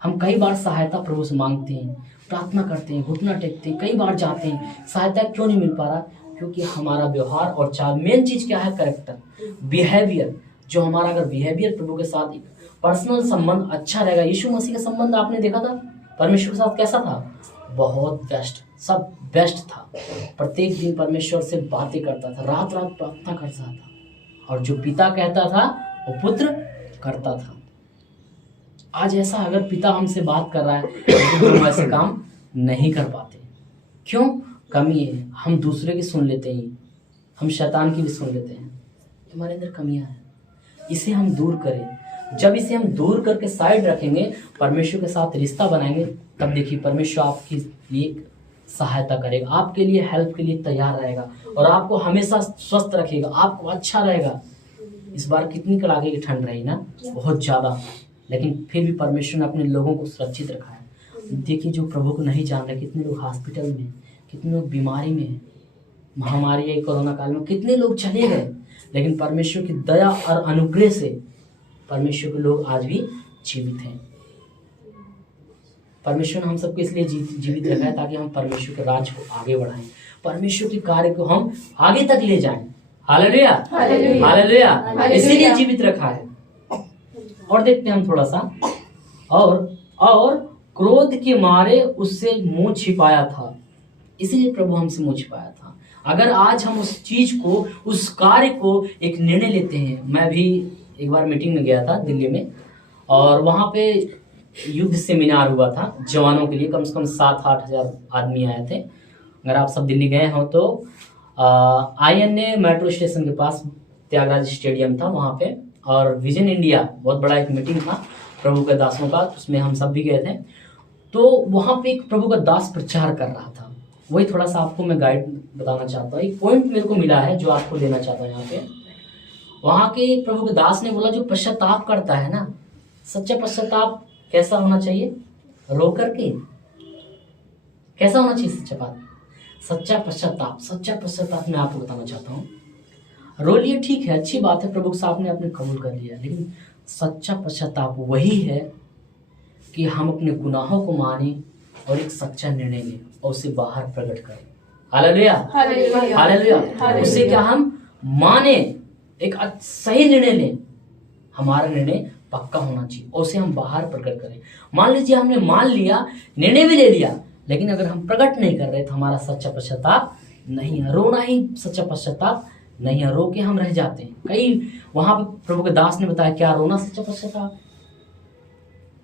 हम कई बार सहायता प्रभु से मांगते हैं, प्रार्थना करते हैं, घुटना टेकते हैं, कई बार जाते हैं, सहायता क्यों नहीं मिल पा रहा? क्योंकि हमारा व्यवहार और चाल, मेन चीज क्या है? Character, behaviour. जो हमारा अगर बिहेवियर प्रभु के साथ पर्सनल संबंध अच्छा रहेगा। यीशु मसीह का संबंध आपने देखा था परमेश्वर के साथ कैसा था? बहुत बेस्ट, सब बेस्ट था। प्रत्येक दिन परमेश्वर से बातें करता था, रात रात प्रार्थना करता था, और जो पिता कहता था वो पुत्र करता था। आज ऐसा अगर पिता हमसे बात कर रहा है तो हम ऐसे काम नहीं कर पाते। क्यों? कमी है। हम दूसरे की सुन लेते हैं, हम शैतान की भी सुन लेते हैं। हमारे अंदर कमियां हैं, इसे हम दूर करें। जब इसे हम दूर करके साइड रखेंगे, परमेश्वर के साथ रिश्ता बनाएंगे, तब देखिए परमेश्वर आपके लिए सहायता करेगा, आपके लिए हेल्प के लिए तैयार रहेगा, और आपको हमेशा स्वस्थ रखेगा, आपको अच्छा रहेगा। इस बार कितनी कड़ाके की ठंड रही ना, बहुत ज़्यादा, लेकिन फिर भी परमेश्वर ने अपने लोगों को सुरक्षित रखा है। देखिए जो प्रभु को नहीं जान रहे, कितने लोग हॉस्पिटल में, कितने लोग बीमारी में हैं, महामारी है कोरोना काल में कितने लोग चले गए, लेकिन परमेश्वर की दया और अनुग्रह से परमेश्वर के लोग आज भी जीवित हैं। परमेश्वर ने हम सबको इसलिए जीवित रखा है ताकि हम परमेश्वर के राज को आगे बढ़ाएं, परमेश्वर के कार्य को हम आगे तक ले जाएं। हालेलुया, हालेलुया, इसीलिए जीवित रखा है। और देखते हैं हम थोड़ा सा, और क्रोध के मारे उससे मुंह छिपाया था, इसीलिए प्रभु हमसे मुंह छिपाया था। अगर आज हम उस चीज को, उस कार्य को एक निर्णय लेते हैं। मैं भी एक बार मीटिंग में गया था दिल्ली में, और वहां पे युद्ध सेमिनार हुआ था जवानों के लिए। कम से कम 7-8 हज़ार आदमी आए थे। अगर आप सब दिल्ली गए हो तो INA मेट्रो स्टेशन के पास त्यागराज स्टेडियम था वहाँ पे, और विजन इंडिया बहुत बड़ा एक मीटिंग था प्रभु के दासों का, उसमें हम सब भी गए थे। तो वहाँ पे एक प्रभु का दास प्रचार कर रहा था, वही थोड़ा सा आपको मैं गाइड बताना चाहता हूँ। एक पॉइंट मेरे को मिला है जो आपको देना चाहता हूँ यहाँ पे। वहाँ के प्रभु के दास ने बोला, जो पश्चाताप करता है ना, सच्चा पश्चाताप कैसा होना चाहिए? रो करके। कैसा होना चाहिए सच्चा पश्चाताप? सच्चा पश्चाताप मैं आपको बताना चाहता हूँ। रो लिए ठीक है, अच्छी बात है, प्रभु साहब ने अपने कबूल कर लिया, लेकिन सच्चा पश्चाताप वही है कि हम अपने गुनाहों को माने और एक सच्चा निर्णय लें और उसे बाहर प्रकट करें। Hallelujah, hallelujah. उससे क्या हम माने, एक सही निर्णय लें, हमारा निर्णय पक्का होना चाहिए और उसे हम बाहर प्रकट करें। मान लीजिए हमने मान लिया, निर्णय भी ले लिया, लेकिन अगर हम प्रकट नहीं कर रहे तो हमारा सच्चा पश्चाताप नहीं है। रोना ही सच्चा पश्चाताप नहीं है, रो के हम रह जाते हैं। कई वहां पे प्रभु के दास ने बताया, क्या रोना सच्चा पश्चाताप?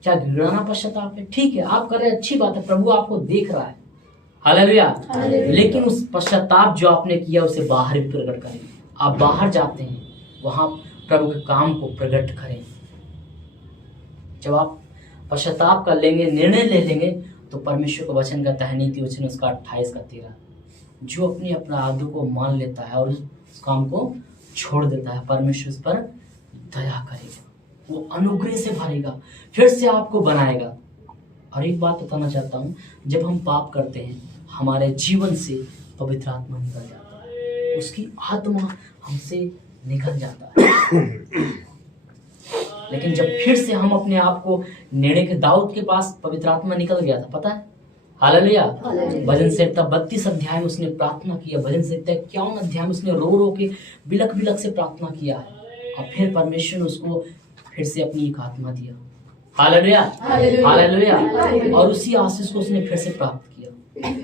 क्या गिड़ाना पश्चाताप है? ठीक है, आप कर रहे हैं, अच्छी बात है, प्रभु आपको देख रहा है। हालेलुया। लेकिन उस पश्चाताप जो आपने किया उसे बाहर भी प्रकट करें। आप बाहर जाते हैं, वहां प्रभु के काम को प्रकट करें। जब आप पश्चाताप कर लेंगे, निर्णय ले लेंगे, तो परमेश्वर का वचन कहता है, नीति वचन उसका 28-13, जो अपने अपराधों को मान लेता है और उस काम को छोड़ देता है, परमेश्वर उस पर दया करेगा, वो अनुग्रह से भरेगा, फिर से आपको बनाएगा। और एक बात बताना चाहता हूँ, जब हम पाप करते हैं हमारे जीवन से पवित्र आत्मा निकल जाता है, उसकी आत्मा हमसे निकल जाता है। लेकिन जब फिर से हम अपने आप को निर्णय के, दाऊद के पास पवित्र आत्मा निकल गया था, पता है? हालेलुया। भजन संहिता 32 अध्याय में उसने प्रार्थना किया, भजन संहिता 51 अध्याय में उसने रो रो के बिलख बिलख से प्रार्थना किया है, और फिर परमेश्वर ने उसको फिर से अपनी एक आत्मा दिया। Hallelujah, hallelujah. और उसी आशीष को उसने फिर से प्राप्त किया।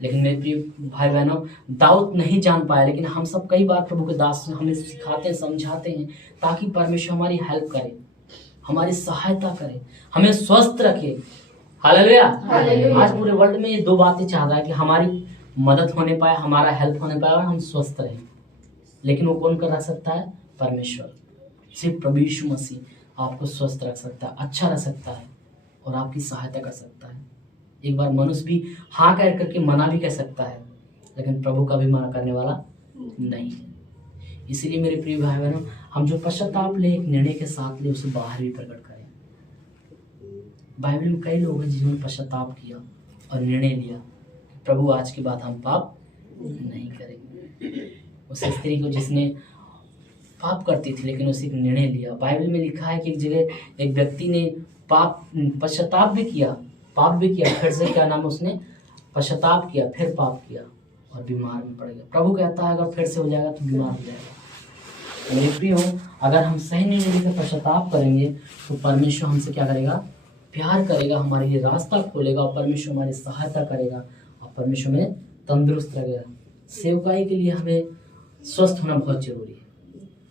लेकिन मेरे प्रिय भाई बहनों, दाऊद नहीं जान पाया, लेकिन हम सब कई बार प्रभु के दास हमें सिखाते हैं, समझाते हैं, ताकि परमेश्वर हमारी हेल्प करे, हमारी सहायता करे, हमें स्वस्थ रखे। हालेलुया। आज पूरे वर्ल्ड में ये दो बातें चाह रहा है कि हमारी मदद होने पाए, हमारा हेल्प होने पाए और हम स्वस्थ रहें। लेकिन वो कौन कर रख सकता है? परमेश्वर। सिर्फ प्रभु यीशु मसीह आपको स्वस्थ रख सकता है, अच्छा रख सकता है और आपकी सहायता कर सकता है। एक बार मनुष्य भी हाँ कह करके मना भी कर सकता है, लेकिन प्रभु का भी मना करने वाला नहीं है। इसीलिए मेरे प्रिय भाई बहनों, हम जो पश्चाताप ले, एक निर्णय के साथ ले, उसे बाहर भी प्रकट करें। बाइबल में कई लोग हैं जिन्होंने पश्चाताप किया और निर्णय लिया, प्रभु आज के बाद हम पाप नहीं करेंगे। उस स्त्री को जिसने पाप करती थी, लेकिन उसे एक निर्णय लिया। बाइबल में लिखा है कि एक जगह एक व्यक्ति ने पश्चाताप भी किया, पाप भी किया, फिर से क्या नाम, उसने पश्चाताप किया, फिर पाप किया और बीमार में पड़ गया। प्रभु कहता है अगर फिर से हो जाएगा तो बीमार हो जाएगा। मेरे प्रिय हो, अगर हम सही निर्णय लेकर पश्चाताप करेंगे तो परमेश्वर हमसे क्या करेगा? प्यार करेगा, हमारे लिए रास्ता खोलेगा और परमेश्वर हमारी सहायता करेगा और परमेश्वर में तंदुरुस्त रहेगा। सेवकाई के लिए हमें स्वस्थ होना बहुत जरूरी है।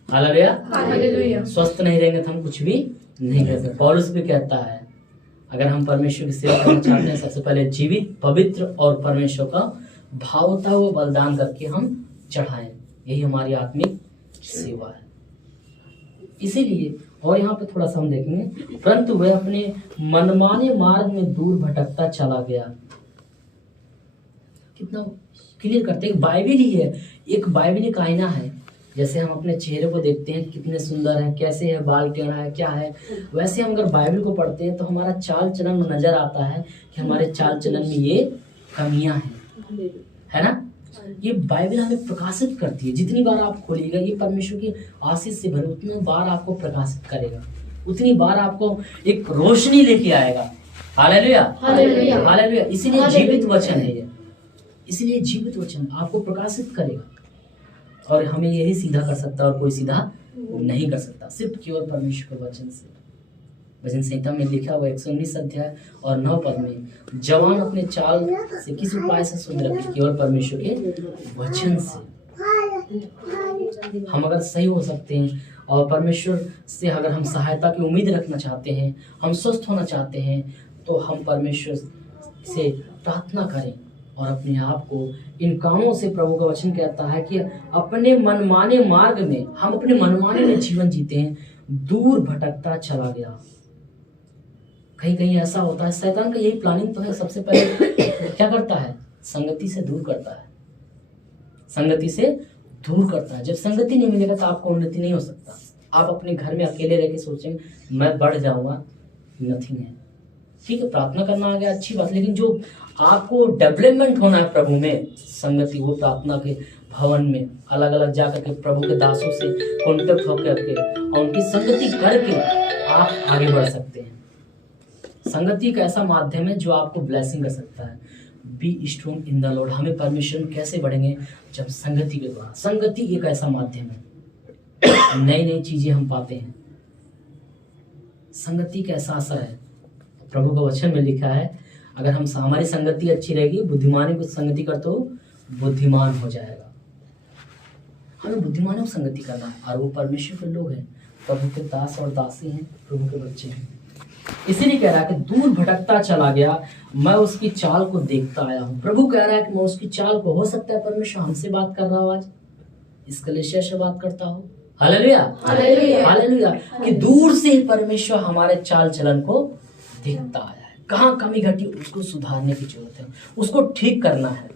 हालेलुया। स्वस्थ नहीं रहेंगे तो हम कुछ भी नहीं कर सकते। पौलुस भी कहता है अगर हम परमेश्वर की सेवा करना चाहते हैं, सबसे पहले जीवित, पवित्र और परमेश्वर का भावता हुआ बलिदान करके हम चढ़ाएं। यही हमारी आत्मिक सेवा है। इसीलिए, और यहाँ पे थोड़ा सा हम देखेंगे, परंतु वह अपने मनमाने मार्ग में दूर भटकता चला गया। कितना क्लियर करते हैं, बाइबल ही है, एक बाइबल का आईना है। जैसे हम अपने चेहरे को देखते हैं कितने सुंदर है, कैसे है, बाल टेढ़ा है, क्या है, वैसे हम अगर बाइबल को पढ़ते हैं तो हमारा चाल चलन में नजर आता है कि हमारे चाल चलन में ये कमियां हैं, है ना। ये बाइबल हमें प्रकाशित करती है। जितनी बार आप खोलिएगा ये परमेश्वर की आशीष से भरे, उतनी बार आपको प्रकाशित करेगा, उतनी बार आपको एक रोशनी लेके आएगा। Hallelujah, hallelujah, hallelujah. इसीलिए जीवित वचन है ये, इसलिए जीवित वचन आपको प्रकाशित करेगा और हमें यही सीधा कर सकता है और कोई सीधा नहीं कर सकता, सिर्फ केवल परमेश्वर के वचन से। भजन संहिता में लिखा हुआ 119 अध्याय और 9 पद में, जवान अपने चाल से किस उपाय से शुद्ध रखे, केवल परमेश्वर के वचन से। हम अगर सही हो सकते हैं और परमेश्वर से अगर हम सहायता की उम्मीद रखना चाहते हैं, हम स्वस्थ होना चाहते हैं, तो हम परमेश्वर से प्रार्थना करें और अपने आप को इन कामों से, प्रभु का वचन कहता है कि अपने मनमाने मार्ग में, हम अपने मनमाने में जीवन जीते हैं, दूर भटकता चला गया। कहीं कहीं ऐसा होता है, शैतान का यही प्लानिंग तो है। सबसे पहले क्या करता है, संगति से दूर करता है, संगति से दूर करता है। जब संगति नहीं मिलेगा तो आपको उन्नति नहीं हो सकता। आप अपने घर में अकेले रह के सोचेंगे मैं बढ़ जाऊंगा, नथिंग है। ठीक है, प्रार्थना करना आ गया, अच्छी बात, लेकिन जो आपको डेवलपमेंट होना है प्रभु में, संगति, वो प्रार्थना के भवन में अलग अलग जाकर के प्रभु के दासों से कॉन्टेक्ट होकर के और उनकी संगति करके आप आगे बढ़ सकते हैं। संगति एक ऐसा माध्यम है जो आपको ब्लेसिंग कर सकता है। Be strong in the Lord. हमें परमेश्वर में कैसे बढ़ेंगे, जब संगति के द्वारा। संगति एक ऐसा माध्यम है, नई नई चीजें हम पाते हैं। संगति का ऐसा असर है, प्रभु का वचन में लिखा है, अगर हम हमारी संगति अच्छी रहेगी, बुद्धिमानी को संगति कर तो बुद्धिमान हो जाएगा। हमें बुद्धिमानों को संगति करना है और वो परमेश्वर के लोग हैं, प्रभु के दास और दासी हैं, प्रभु के बच्चे हैं। इसीलिए कह रहा है कि दूर भटकता चला गया, मैं उसकी चाल को देखता आया हूं। प्रभु कह रहा है कि मैं उसकी चाल को, हो सकता है परमेश्वर हमसे बात कर रहा हो, आज इस कलीसिया से बात करता हो। Hallelujah, hallelujah, hallelujah. कि दूर से ही परमेश्वर हमारे चाल चलन को देखता आया है। कहाँ कमी घटी, उसको सुधारने की जरूरत है, उसको ठीक करना है।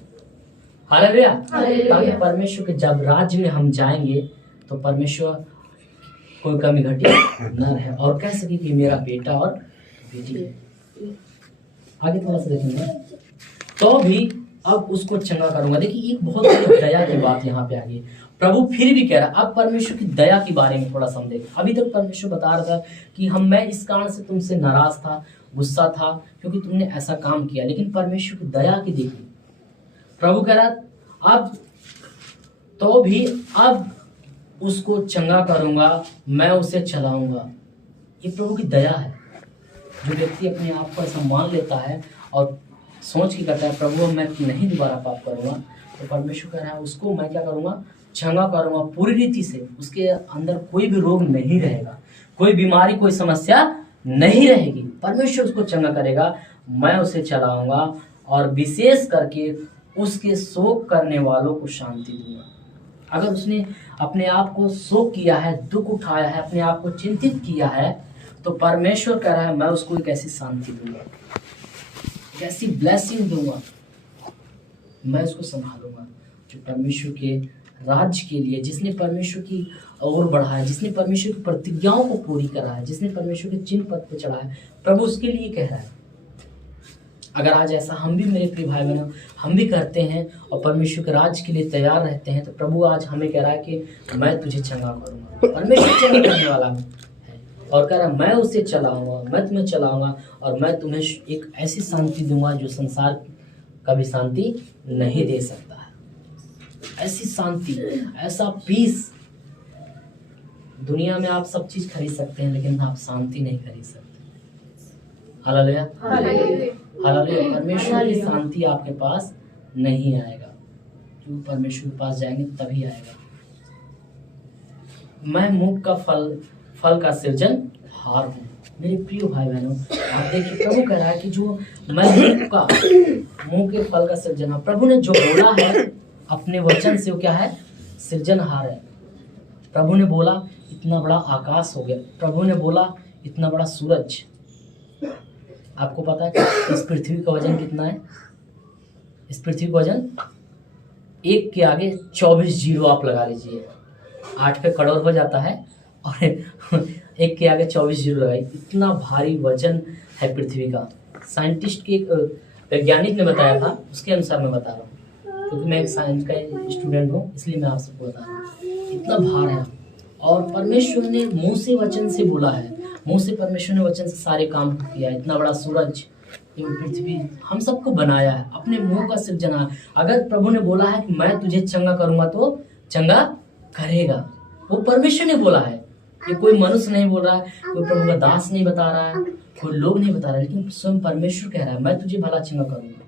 हालेलुया, ताकि परमेश्वर के जब राज्य में हम जाएंगे तो परमेश्वर कोई कमी घटी न रहे और कह सके कि मेरा बेटा और बेटी है। आगे थोड़ा सा देखेंगे, तो भी अब उसको चंगा करूंगा। देखिए एक बहुत बड़ी दया की बात यहाँ पे आ गई। प्रभु फिर भी कह रहा, अब परमेश्वर की दया के बारे में थोड़ा समझे। अभी तक परमेश्वर बता रहा था कि मैं इस कारण से तुमसे नाराज था, गुस्सा था, क्योंकि तुमने ऐसा काम किया, लेकिन परमेश्वर की दया की देखी। प्रभु कह रहा अब तो भी अब उसको चंगा करूंगा, मैं उसे चलाऊंगा। ये प्रभु की दया है। जो व्यक्ति अपने आप को ऐसा मान लेता है और सोच के करता है प्रभु मैं नहीं दोबारा पाप करूंगा, तो परमेश्वर कह रहा है उसको मैं क्या करूंगा, चंगा करूंगा पूरी रीति से। उसके अंदर कोई भी रोग नहीं रहेगा, कोई बीमारी, कोई समस्या नहीं रहेगी। परमेश्वर उसको चंगा करेगा, मैं उसे चलाऊंगा और विशेष करके उसके शोक करने वालों को शांति दूंगा। अगर उसने अपने आप को शोक किया है, दुख उठाया है, अपने आप को चिंतित किया है, तो परमेश्वर कह रहा है मैं उसको एक ऐसी शांति दूंगा, एक ऐसी ब्लेसिंग दूंगा, मैं उसको संभालूंगा। जो परमेश्वर के राज्य के लिए, जिसने परमेश्वर की ओर बढ़ा है, जिसने परमेश्वर की प्रतिज्ञाओं को पूरी करा है, जिसने परमेश्वर के चिन्ह पद पर चढ़ा है, प्रभु उसके लिए कह रहा है। अगर आज ऐसा हम भी, मेरे प्रिय भाई बहनों, हम भी करते हैं और परमेश्वर के राज्य के लिए तैयार रहते हैं, तो प्रभु आज हमें कह रहा है कि मैं तुझे चंगा करूंगा। परमेश्वर चंगा करने वाला है और कह रहा है मैं उसे चलाऊंगा, मैं तुम्हें चलाऊंगा और मैं तुम्हें एक ऐसी शांति दूंगा जो संसार कभी शांति नहीं दे सकता है। ऐसी शांति, ऐसा पीस। दुनिया में आप सब चीज खरीद सकते हैं, लेकिन आप शांति नहीं खरीद सकते। Hallelujah, hallelujah. परमेश्वर की शांति आपके पास नहीं आएगा, जो परमेश्वर के पास जाएंगे तभी आएगा। मैं मुख का फल का सृजन हार हूँ। मेरे प्रिय भाई बहनों, आप देखिए प्रभु कह रहा है कि जो मैं मुंह के फल का सृजन, प्रभु ने जो बोला है अपने वचन से, वो क्या है, सृजनहार है। प्रभु ने बोला इतना बड़ा आकाश हो गया, प्रभु ने बोला इतना बड़ा सूरज। आपको पता है कि इस पृथ्वी का वजन कितना है? इस पृथ्वी का वजन 1 के आगे 24 जीरो आप लगा लीजिए। 8 पे करोड़ हो जाता है और 1 के आगे 24 जीरो लगाई। इतना भारी वजन है पृथ्वी का। साइंटिस्ट की एक वैज्ञानिक ने बताया था, उसके अनुसार मैं बता रहा हूँ, क्योंकि मैं एक साइंस का स्टूडेंट हूँ, इसलिए मैं आप सबको बता रहा हूँ। इतना भार है और परमेश्वर ने मुंह से वचन से बोला है, मुंह से परमेश्वर ने वचन से सारे काम किया है। इतना बड़ा सूरज, ये पृथ्वी, हम सबको बनाया है, अपने मुंह का सृजना है। अगर प्रभु ने बोला है कि मैं तुझे चंगा करूंगा तो चंगा करेगा, वो परमेश्वर ने बोला है। ये कोई मनुष्य नहीं बोल रहा है, कोई प्रभु का दास नहीं बता रहा है, कोई लोग नहीं बता रहा है, लेकिन स्वयं परमेश्वर कह रहा है मैं तुझे भला चंगा करूंगा।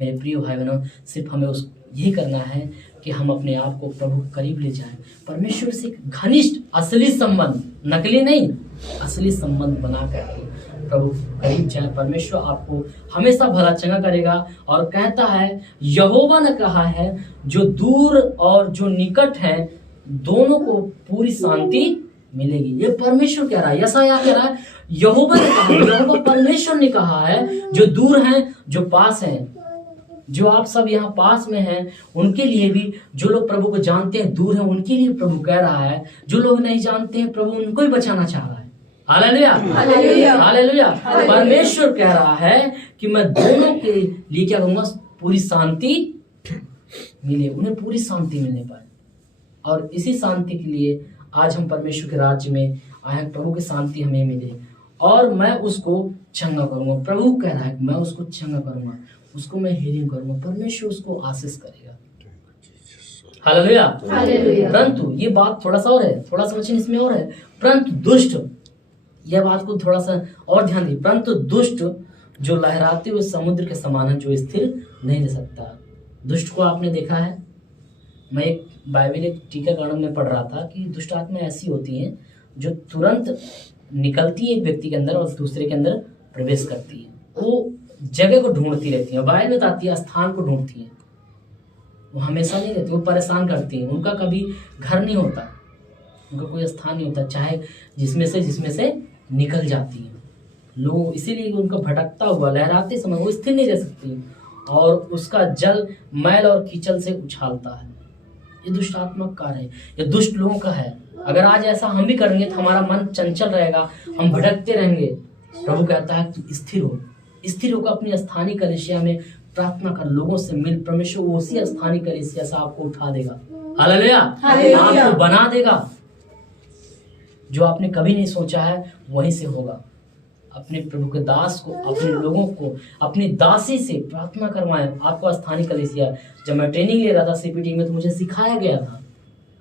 मेरे प्रिय भाई बहनों, सिर्फ हमें यही करना है कि हम अपने आप को प्रभु के करीब ले जाएं, परमेश्वर से एक घनिष्ठ असली संबंध, नकली नहीं, असली संबंध बना करके प्रभु करीब जाए। परमेश्वर आपको हमेशा भला चंगा करेगा। और कहता है, यहोवा ने कहा है जो दूर और जो निकट है दोनों को पूरी शांति मिलेगी। ये परमेश्वर कह रहा है, यशायाह कह रहा है, यहोवा ने कहा, यहोवा परमेश्वर ने कहा है, जो दूर हैं जो पास हैं, जो आप सब यहाँ पास में हैं उनके लिए भी, जो लोग प्रभु को जानते हैं दूर हैं उनके लिए प्रभु कह रहा है, जो लोग नहीं जानते हैं प्रभु उनको ही बचाना चाह रहा है। Hallelujah, hallelujah, hallelujah. परमेश्वर कह रहा है कि मैं दोनों के लिए क्या करूंगा, पूरी शांति मिले, उन्हें पूरी शांति मिलने पाए। और इसी शांति के लिए आज हम परमेश्वर के राज्य में आए, प्रभु की शांति हमें मिले और मैं उसको चंगा करूंगा। प्रभु कह रहा है कि मैं उसको चंगा करूंगा, उसको मैं हीलिंग करूंगा, परमेश्वर उसको आशीष करेगा। Hallelujah, hallelujah. परंतु ये बात थोड़ा सा और है, थोड़ा सा वचन इसमें और है, परंतु दुष्ट, यह बात को थोड़ा सा और ध्यान दी, परंतु दुष्ट जो लहराते हुए समुद्र के समान है, जो स्थिर नहीं रह सकता। दुष्ट को आपने देखा है, मैं एक बाइबल एक टीकाकरण में पढ़ रहा था कि दुष्ट आत्मा ऐसी होती हैं जो तुरंत निकलती है एक व्यक्ति के अंदर और दूसरे के अंदर प्रवेश करती है। वो जगह को ढूंढती रहती है, बाइबल बताती है स्थान को ढूंढती है, वो हमेशा नहीं रहती, वो परेशान करती है। उनका कभी घर नहीं होता, उनका कोई स्थान नहीं होता, चाहे जिसमें से निकल जाती है लोग। इसीलिए उनका भटकता हुआ लहराते समय वो स्थिर नहीं रह सकती और उसका जल मैल और कीचड़ से उछालता है। ये दुष्ट आत्मा का है, ये दुष्ट लोगों का है। अगर आज ऐसा हम भी करेंगे तो हमारा मन चंचल रहेगा, हम भटकते रहेंगे। प्रभु कहता है तू स्थिर हो, स्थिर होकर अपनी स्थानीय कलीसिया में प्रार्थना कर, लोगों से मिल, परमेश्वर उसी स्थानीय कलीसिया से आपको उठा देगा। हालेलुया, आपको बना देगा। जो आपने कभी नहीं सोचा है वहीं से होगा। अपने प्रभु के दास को, अपने लोगों को, अपनी दासी से प्रार्थना करवाएं। आपको स्थानीय कलीसिया, जब मैं ट्रेनिंग ले रहा था सीपीटी में तो मुझे सिखाया गया था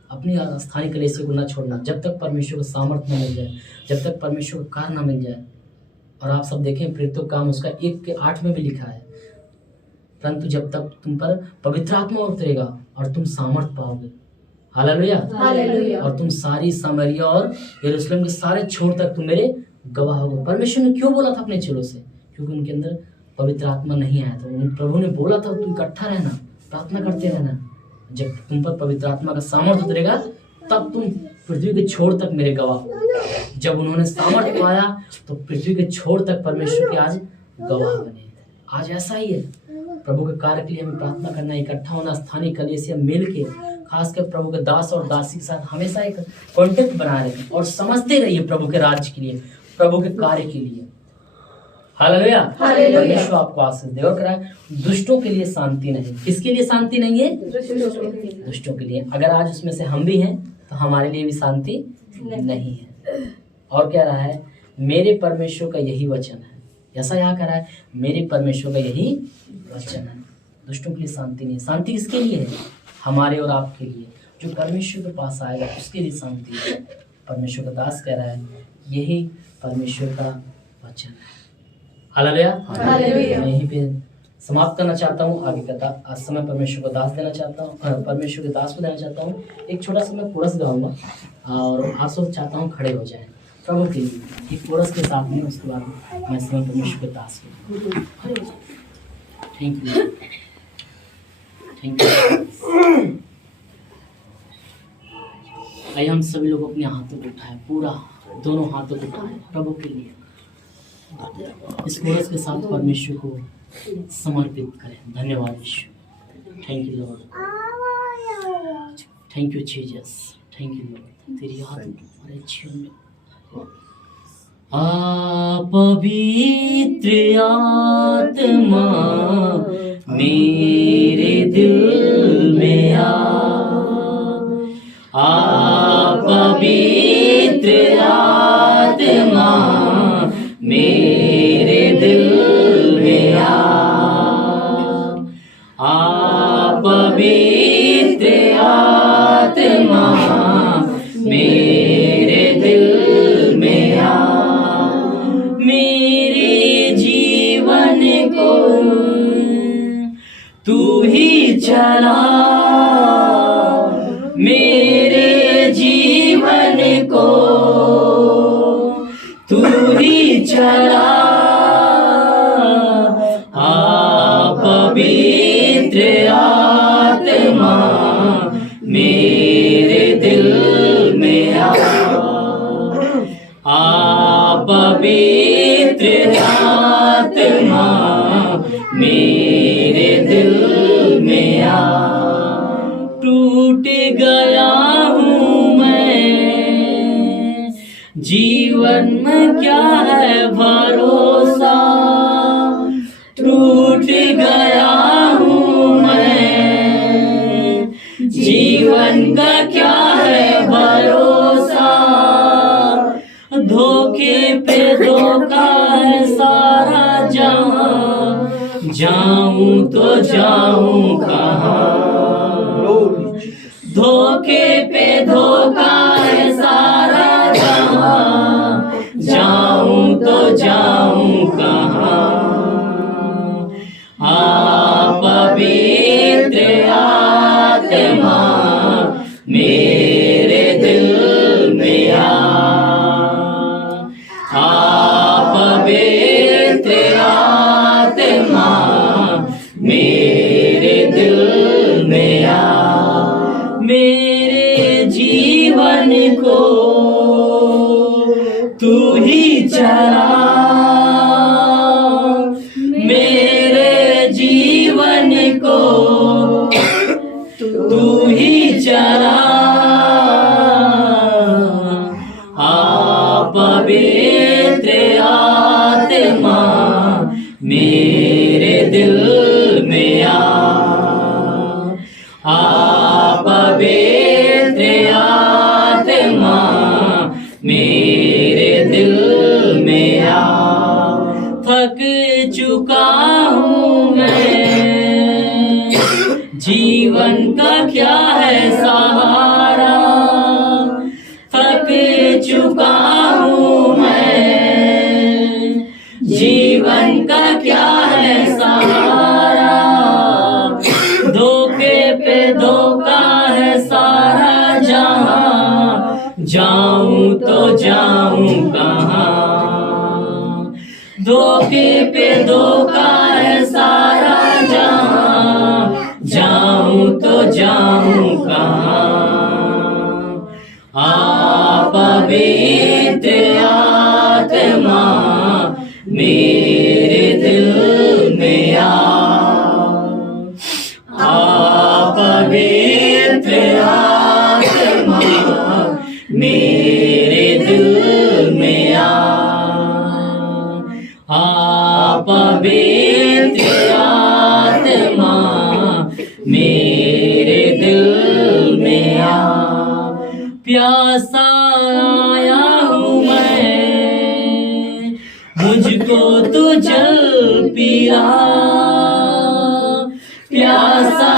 अपनी स्थानीय कलीसिया को न छोड़ना, जब तक परमेश्वर को सामर्थ्य न मिल जाए, जब तक परमेश्वर को कार्य न मिल जाए। और आप सब देखें प्रेरितों काम उसका 1:8 में भी लिखा है, परंतु जब तक तुम पर पवित्र आत्मा उतरेगा और तुम सामर्थ पाओगे। Hallelujah, hallelujah. और तुम सारी सामरिया और यरूशलेम के सारे छोर तक तुम मेरे गवाह होगे। परमेश्वर ने क्यों बोला था अपने चेलों से? क्योंकि उनके अंदर पवित्र आत्मा नहीं आया था। प्रभु ने बोला था तुम इकट्ठा रहना, प्रार्थना करते रहना। जब तुम पर पवित्र आत्मा का सामर्थ उतरेगा तब तुम पृथ्वी के छोर तक मेरे गवाह हो। जब उन्होंने सामर्थ पाया तो पृथ्वी के छोर तक परमेश्वर के आज गवाह बने। आज ऐसा ही है, प्रभु के कार्य के लिए हमें प्रार्थना करना, इकट्ठा होना, स्थानीय कलीसिया मिल के, खासकर प्रभु के दास और दासी के साथ हमेशा एक कॉन्टेक्ट बनाए रखें और समझते रहिए प्रभु के राज्य के लिए, प्रभु के कार्य के लिए। हालेलुया, परमेश्वर आपको आशीष दे और कराए। दुष्टों के लिए शांति नहीं। किसके लिए शांति नहीं है? दुष्टों के लिए। अगर आज उसमें से हम भी हैं तो हमारे लिए भी शांति नहीं है। और कह रहा है मेरे परमेश्वर का यही वचन है। ऐसा यहाँ कह रहा है मेरे परमेश्वर का यही वचन है। दुष्टों के लिए शांति नहीं। शांति किसके लिए है? हमारे और आपके लिए। जो परमेश्वर के पास आएगा उसके लिए शांति है। परमेश्वर का दास कह रहा है यही परमेश्वर का वचन है। Hallelujah, hallelujah. मैं यहीं पे समाप्त करना चाहता हूँ। आगे का आज समय परमेश्वर को दास देना चाहता हूँ, परमेश्वर के दास को देना चाहता हूँ। एक छोटा सा मैं कोरस गाऊंगा और आप सब चाहता हूँ खड़े हो जाएं प्रभु के लिए। एक कोरस के साथ में उसके बाद मैं समय परमेश्वर के दास को। Thank you, thank you. आइए हम सभी लोग अपने हाथों को उठाएं, पूरा दोनों हाथों को उठाएं प्रभु के लिए। इस कोरस के साथ परमेश्वर को समर्पित करें। धन्यवाद यीशु। Thank you Lord, thank you Jesus. Thank you Lord, तेरी याद हमारे जीवन में। आ पवित्र आत्मा मेरे दिल में आ पवित्र आत्मा मेरे दिल में आ पवित्र आत्मा मेरे दिल में मेरे जीवन को तू ही चला, मेरे जीवन को तू ही चला। पवित्र आत्मा मेरे दिल में पवित्र आत्मा मेरे दिल में टूट गया हूँ मैं, जीवन में क्या है भरोसा, टूट गया हूँ मैं, जीवन का क्या है भरोसा, धोखे पे धोखा है सारा जहां, जाऊं तो जाऊं कहाँ, धोखे पे धोखा है सारा जहां, जाऊं तो जाऊं कहाँ। पवित्र आत्मा मेरे दिल में पवित्र आत्मा मेरे दिल में मेरे जीवन को तू ही चला, मेरे जीवन को तू ही चला। पवित्र आत्मा मेरे दिल में पवित्र आत्मा मेरे दिल में थक चुका हूँ मैं, जीवन का क्या है सहारा, थक चुका हूँ मैं, जीवन का क्या है सहारा, धोखे पे धोखा है सारा जहां, जाऊं तो जाऊं कहाँ, धोखे पे धोखा है सारा जहां, जाऊं तो जाऊं कहाँ। पवित्र आत्मा मेरे दिल में पवित्र आत्मा मेरे दिल में पवित्र आत्मा मेरे दिल में प्यासा आया हूँ मैं, मुझको तो जल पिला, प्यासा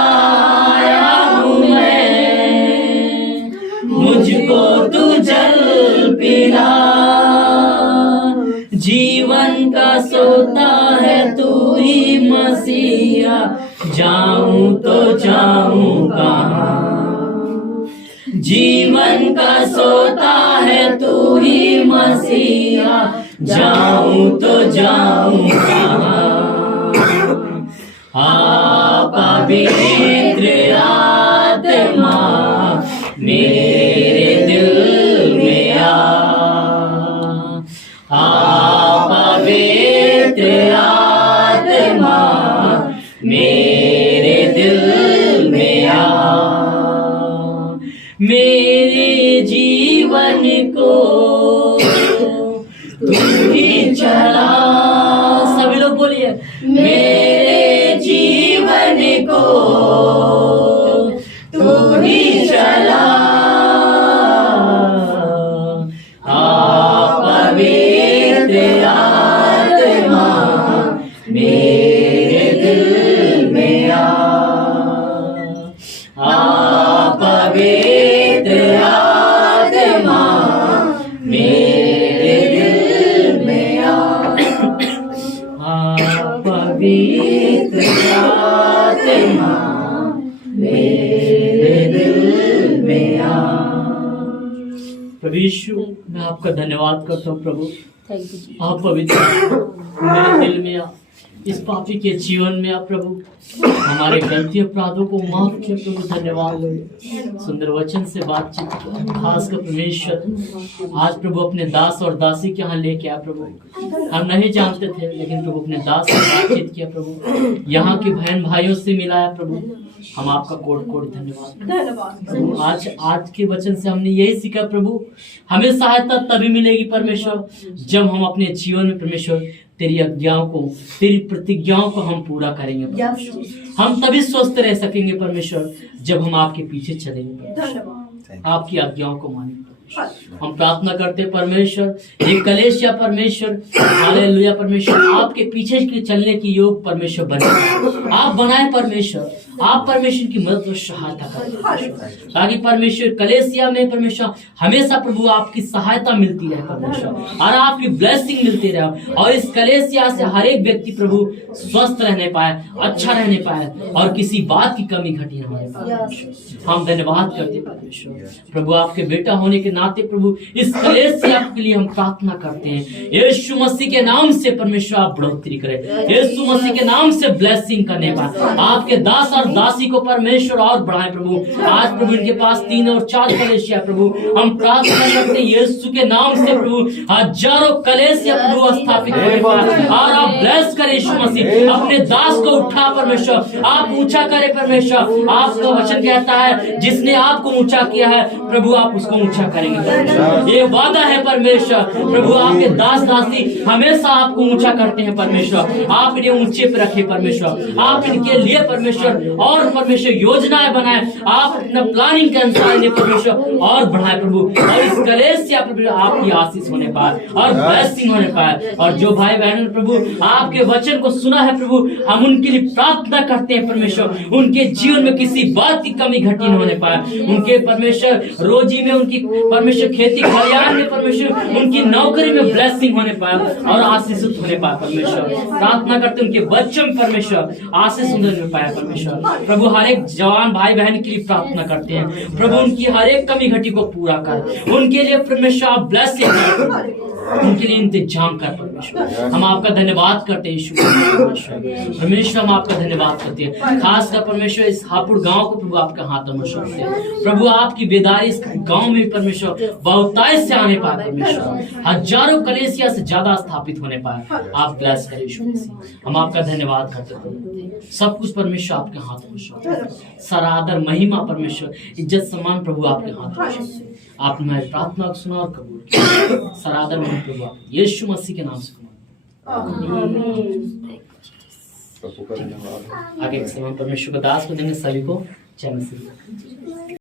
आया हूँ मैं, मुझको तू जल पिला, जीवन का सोता है तू ही मसीहा, जाऊं तो जाऊं कहाँ, जीवन का सोता है तू ही मसीहा, जाऊं तो जाऊं कहाँ। पवित्र आत्मा मेरे दिल में पवित्र आत्मा मेरे दिल में मेरे प्रभु यीशु, मैं आपका धन्यवाद करता हूँ प्रभु। आप पवित्र मेरे दिल में इस पापी के जीवन में आप प्रभु हमारे गलती अपराधों को माफ किया प्रभु। धन्यवाद, सुंदर वचन से बातचीत खासकर परमेश्वर आज प्रभु अपने दास और दासी के यहाँ लेके आया प्रभु। हम नहीं जानते थे, लेकिन प्रभु अपने दास से बातचीत किया प्रभु, यहाँ के बहन भाइयों से मिलाया प्रभु। हम आपका कोट कोट धन्यवाद प्रभु। आज के वचन से हमने यही सीखा प्रभु, हमें सहायता तभी मिलेगी परमेश्वर जब हम अपने जीवन में परमेश्वर तेरी आज्ञाओं को, तेरी प्रतिज्ञाओं को हम पूरा करेंगे परमेश्वर। हम तभी स्वस्थ रह सकेंगे परमेश्वर जब हम आपके पीछे चलेंगे, आपकी आज्ञाओं को मानेंगे। हम प्रार्थना करते हैं परमेश्वर एक कलेसिया परमेश्वर, हालेलुया परमेश्वर, आपके पीछे के चलने की योग परमेश्वर बनाए, आप बनाए परमेश्वर, आप परमेश्वर की मदद और सहायता करें ताकि परमेश्वर कलेसिया में परमेश्वर हमेशा प्रभु आपकी सहायता मिलती रहे परमेश्वर, और आपकी ब्लेसिंग मिलती रहे, और इस कलेसिया से हर एक व्यक्ति प्रभु स्वस्थ रहने पाए, अच्छा रहने पाए, और किसी बात की कमी घटी न होने पाए। हम धन्यवाद करते परमेश्वर प्रभु, आपके बेटा होने के नाते प्रभु इस कलेसिया के लिए हम प्रार्थना करते हैं। यीशु मसीह के नाम से परमेश्वर आप बढ़ोतरी करें, यीशु मसीह के नाम से ब्लेसिंग करने पाए, आपके दास और दासी को परमेश्वर और बढ़ाए प्रभु। आज प्रभु इनके पास 3 और 4 कलेसिया प्रभु, हम प्रार्थना करते हैं यीशु के नाम से प्रभु हजारों कलेसिया प्रभु स्थापित होने पाए, और आप ब्लेस करें यीशु मसीह, अपने दास को उठा परमेश्वर, आप ऊंचा करें परमेश्वर। आपका वचन कहता है जिसने आपको ऊंचा किया है प्रभु आप उसको ऊंचा करेंगे, ये वादा है परमेश्वर प्रभु। आपके दास दासी हमेशा आपको ऊंचा करते हैं परमेश्वर, आप इन्हें ऊंचे पे रखे परमेश्वर, आप इनके लिए परमेश्वर और परमेश्वर योजनाएं बनाए, आप अपना प्लानिंग के अनुसार इन्हें परमेश्वर और बढ़ाए प्रभु, और इस कलेसिया प्रभु आपकी आशीष होने पाए और ब्लेसिंग होने पाए। और जो भाई बहन प्रभु आपके वचन को सुना है प्रभु, हम उनके लिए प्रार्थना करते हैं परमेश्वर, उनके जीवन में किसी बात की कमी घटी न होने पाए, उनके परमेश्वर रोजी में, उनकी परमेश्वर खेती खलिहान में परमेश्वर, उनकी नौकरी में ब्लेसिंग होने पाए और आशीषित होने पाए परमेश्वर। प्रार्थना करते उनके बच्चों में परमेश्वर आशीष होने पाए परमेश्वर प्रभु। हर एक जवान भाई बहन के लिए प्रार्थना करते हैं प्रभु, उनकी हर एक कमी घटी को पूरा कर, उनके लिए परमेश्वर आप ब्लेसिंग कर, उनके लिए इंतजाम कर परमेश्वर। हम आपका धन्यवाद करते हैं यीशु परमेश्वर, हम आपका धन्यवाद करते हैं खासकर परमेश्वर इस हापुड़ गांव को प्रभु आपके हाथों में सौंपते हैं प्रभु। आपकी बेदारी इस गांव में परमेश्वर बहुतायत से आने पाए परमेश्वर, हजारों कलेसिया से ज्यादा स्थापित होने पाए, आप ब्लेस करें यीशु मसीह। हम आपका धन्यवाद करते हैं, सब कुछ परमेश्वर आपके हाथों में सौंपते हैं, सारा आदर महिमा परमेश्वर इज्जत सम्मान प्रभु आपके हाथों में। आपने हमारी प्रार्थना को सुना और कबूल किया, सारा आदर महिमा प्रभु यीशु मसीह के नाम से आगे परमेश्वर को दास को देंगे सभी को जय मसीह।